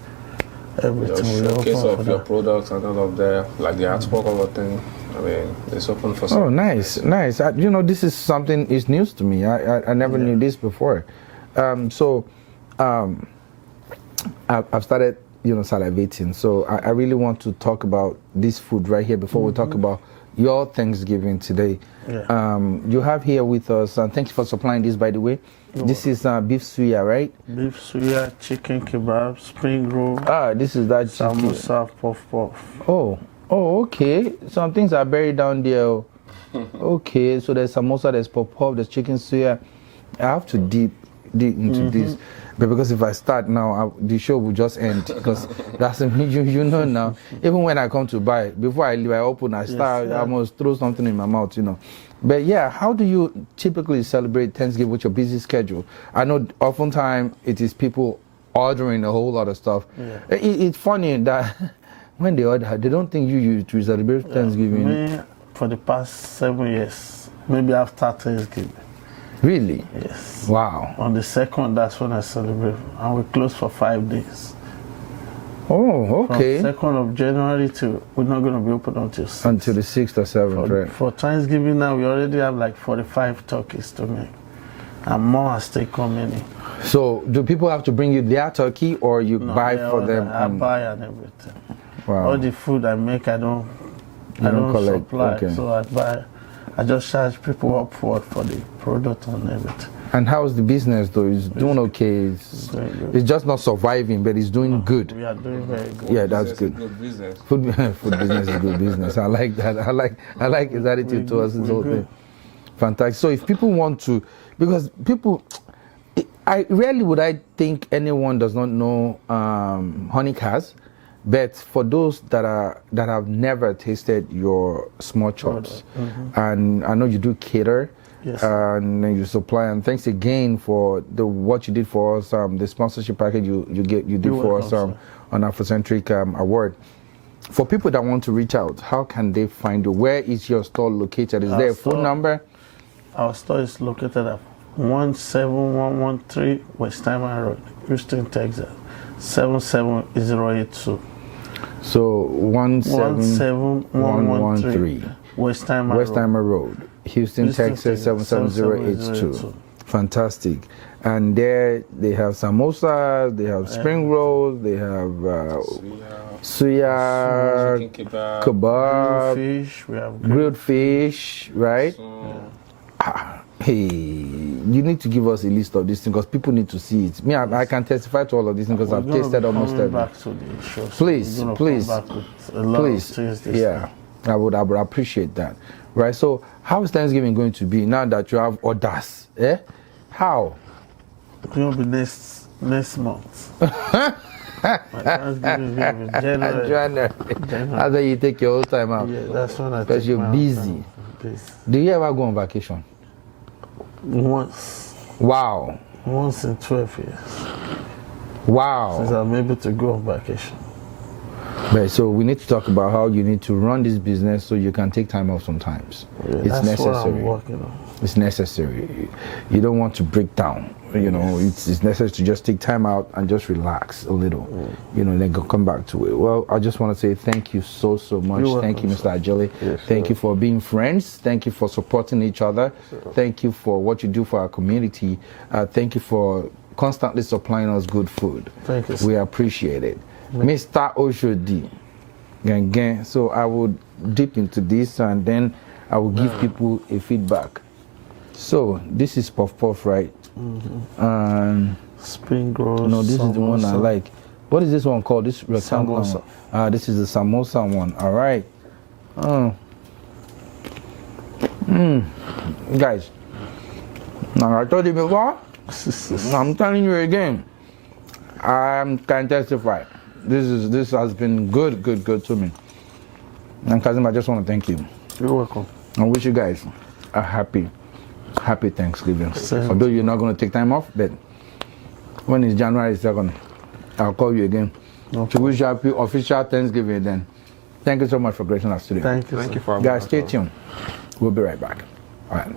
everything. Your showcase of your products and all of that, like the artwork of a thing. I mean, it's open for. Oh, nice, nice. You know, this is something is news to me. I never knew this before. I've started, you know, salivating. So I really want to talk about this food right here before we talk about your Thanksgiving today. Yeah. You have here with us, and thank you for supplying this, by the way. This is beef suya, right? Beef suya, chicken kebab, spring roll. This is that chicken. Samosa, puff puff. Oh, okay. Some things are buried down there. Okay, so there's samosa, there's puff puff, there's chicken suya. I have to deep into this. But because if I start now, the show will just end. Because that's you know now. Even when I come to buy, before I leave, I open, I start, I must throw something in my mouth, you know. But yeah, how do you typically celebrate Thanksgiving with your busy schedule? I know oftentimes it is people ordering a whole lot of stuff. Yeah. It's funny that when they order, they don't think you celebrate Thanksgiving. Me, for the past 7 years, maybe after Thanksgiving. Really? Yes. Wow. On the 2nd, that's when I celebrate. And we close for 5 days. Oh, okay. From 2nd of January to, we're not going to be open until 6th. Until the 6th or 7th, right? For Thanksgiving now, we already have like 45 turkeys to make. And more are still coming in. So, do people have to bring you their turkey, or you buy for them? I buy and everything. Wow. All the food I make, I don't collect, supply. okay. So I buy. I just charge people upward for the product and everything. And how's the business though? It's doing okay. It's just not surviving, but it's doing good. We are doing very good. Yeah, that's good. Good business. Food business is good business. I like that. I like his attitude towards this whole thing. Fantastic. So if people want to, because people, I rarely would I think anyone does not know Honey Cars. But for those that have never tasted your small chops, and I know you do cater, yes, and you supply, and thanks again for what you did for us, the sponsorship package you did for us on Afrocentric Award. For people that want to reach out, how can they find you? Where is your store located? Is there a phone number? Our store is located at 17113 Westheimer Road, Houston, Texas, 77082. So 17113 Westheimer Road, Houston, Texas 77082. Fantastic. And there they have samosas, they have spring rolls, they have suya, kebab, grilled fish, right? Hey, you need to give us a list of these things because people need to see it. Me, I can testify to all of these things because I've tasted almost everything. Please, yeah, I would appreciate that, right? So, how is Thanksgiving going to be now that you have orders? How? It's going to be next month. January. After you take your whole time out. Yeah, that's when I take because you're busy. Do you ever go on vacation? Once. Wow. Once in 12 years. Wow. Since I'm able to go on vacation. Right, so we need to talk about how you need to run this business so you can take time off sometimes. Yeah, it's that's necessary. What I'm working on. It's necessary. You don't want to break down. You know, it's necessary to just take time out and just relax a little. You know, and then come back to it. Well, I just want to say thank you so much. Thank you, Mr. Ajele. Yes, thank you for being friends. Thank you for supporting each other. Thank you for what you do for our community. Thank you for constantly supplying us good food. Thank you, sir. We appreciate it. Mr. Oshodi. Again, so I would dip into this and then I will give people a feedback. So this is puff puff, right? And spring rolls. No, this is the one I like. What is this one called? This rectangular Samosa. one. This is the samosa one. All right. Guys, now I told you before. I'm telling you again. I can testify. This has been good to me. And Kazim, I just want to thank you. You're welcome. I wish you guys a happy Thanksgiving. Although you're not going to take time off, but when it's January 2nd, I'll call you again to wish you happy official Thanksgiving then. Thank you so much for gracing us today. Thank you for guys, stay tuned. We'll be right back. All right.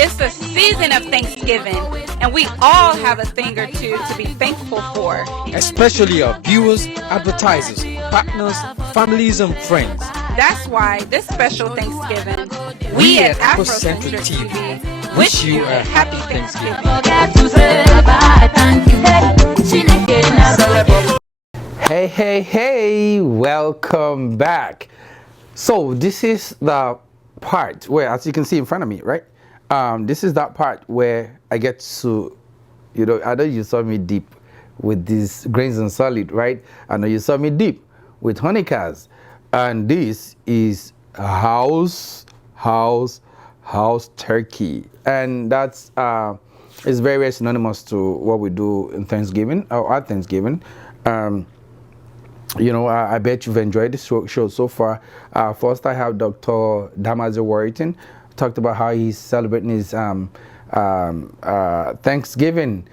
It's the season of Thanksgiving, and we all have a thing or two to be thankful for. Especially our viewers, advertisers, partners, families, and friends. That's why this special Thanksgiving, we at Afrocentric TV wish you a happy Thanksgiving. Hey, welcome back. So this is the part where, as you can see in front of me, right? This is that part where I get to, I know you saw me deep with these grains and solid, right? I know you saw me deep with Honeykaz. And this is house turkey. And that's, is very, very synonymous to what we do in Thanksgiving, or at Thanksgiving. I bet you've enjoyed this show so far. First, I have Dr. Damazi Warrington talked about how he's celebrating his Thanksgiving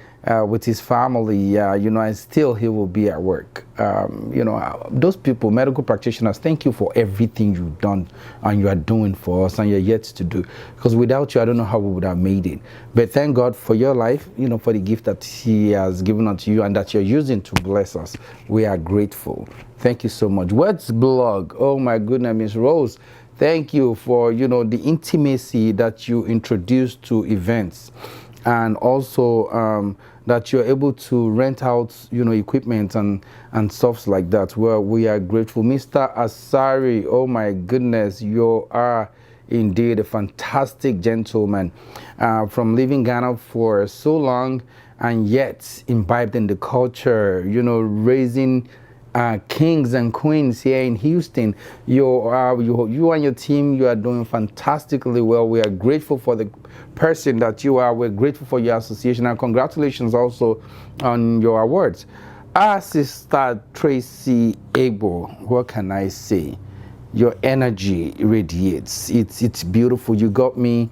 with his family, and still he will be at work. Those people, medical practitioners, thank you for everything you've done and you are doing for us and you're yet to do. Because without you, I don't know how we would have made it. But thank God for your life, for the gift that He has given unto you and that you're using to bless us. We are grateful. Thank you so much. Words Blog, oh my goodness, Miss Rose. Thank you for, the intimacy that you introduce to events, and also that you're able to rent out, equipment and stuff like that. Well, we are grateful. Mr. Asari, oh my goodness, you are indeed a fantastic gentleman. From living Ghana for so long and yet imbibed in the culture, raising kings and queens here in Houston. You and your team, you are doing fantastically well. We are grateful for the person that you are. We're grateful for your association, and congratulations also on your awards. Sister Tracy Abel, what can I say? Your energy radiates. It's beautiful. You got me,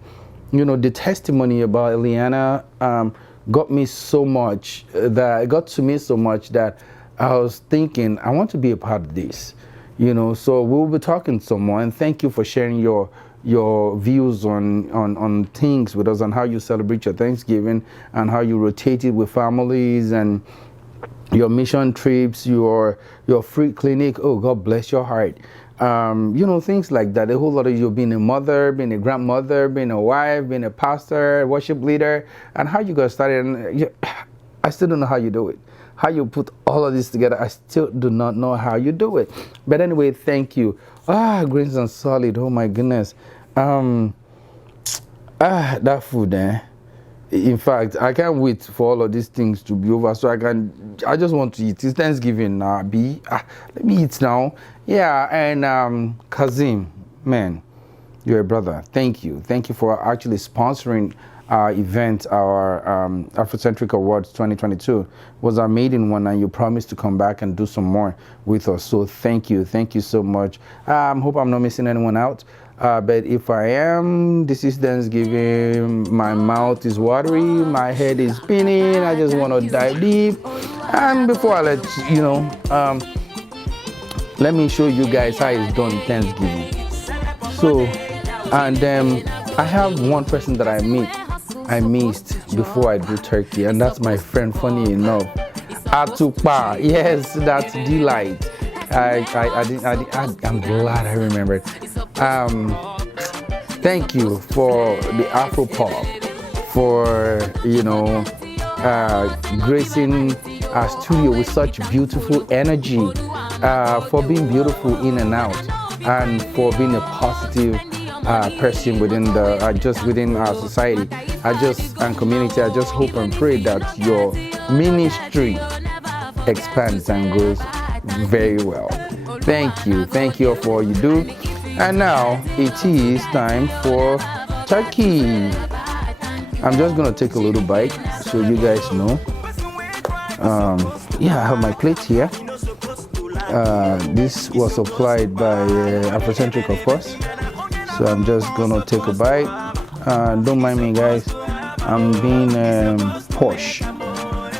the testimony about Eliana got me so much, that it got to me so much that I was thinking, I want to be a part of this, so we'll be talking some more. And thank you for sharing your views on things with us, on how you celebrate your Thanksgiving and how you rotate it with families and your mission trips, your free clinic. Oh, God bless your heart. Things like that. A whole lot of you being a mother, being a grandmother, being a wife, being a pastor, worship leader, and how you got started. And I still don't know how you do it. How you put all of this together, I still do not know how you do it. But anyway, thank you. Grains and solid, oh my goodness. That food, in fact, I can't wait for all of these things to be over so I just want to eat. It's Thanksgiving now, let me eat now. Yeah, and Kazim, man, you're a brother. Thank you for actually sponsoring our event. Our Afrocentric Awards 2022 was our maiden one, and you promised to come back and do some more with us. So thank you so much. Hope I'm not missing anyone out. But if I am, this is Thanksgiving. My mouth is watery, my head is spinning. I just want to dive deep. And before I let me show you guys how it's done Thanksgiving. So, and I have one person that I missed before I do turkey, and that's my friend, funny enough, Atupa. Yes, that's Delight. I'm glad I remembered. Thank you for the Afro Pop, for gracing our studio with such beautiful energy, for being beautiful in and out, and for being a positive person within within our society. and community, I just hope and pray that your ministry expands and grows very well. Thank you all for all you do. And now it is time for turkey. I'm just gonna take a little bite so you guys know. I have my plate here. This was supplied by Afrocentric, of course. So I'm just gonna take a bite. Don't mind me, guys. I'm being posh.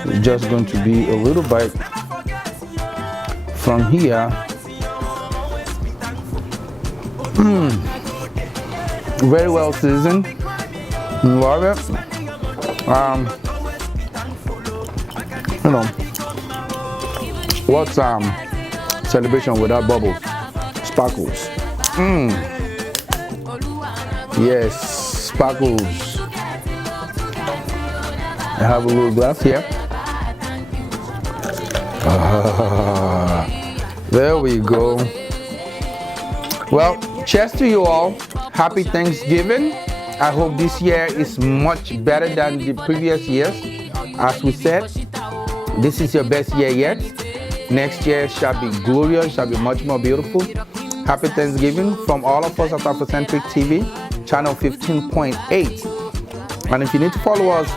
It's just going to be a little bite from here. Very well seasoned. Love it. What's celebration without bubbles? Sparkles. Yes, sparkles. I have a little glass here. There we go. Well, cheers to you all. Happy Thanksgiving. I hope this year is much better than the previous years. As we said, this is your best year yet. Next year shall be glorious, shall be much more beautiful. Happy Thanksgiving from all of us at Afrocentric TV, channel 15.8. And if you need to follow us,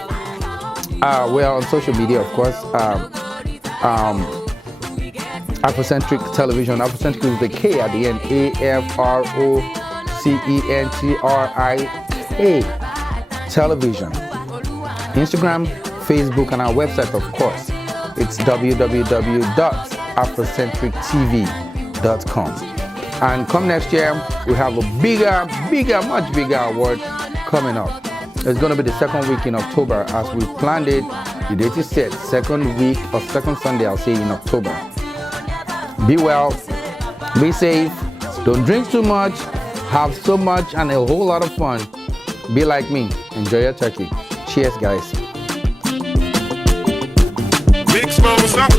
we are on social media, of course. Afrocentric Television. Afrocentric is the K at the end. AFROCENTRIK Television. Instagram, Facebook, and our website, of course. It's www.afrocentrictv.com. And come next year, we have a much bigger award coming up. It's going to be the second week in October as we planned it. The date is set, second week or second Sunday, I'll say, in October. Be well, be safe, don't drink too much, have so much and a whole lot of fun. Be like me, enjoy your turkey. Cheers, guys. Big Smoke, what's up?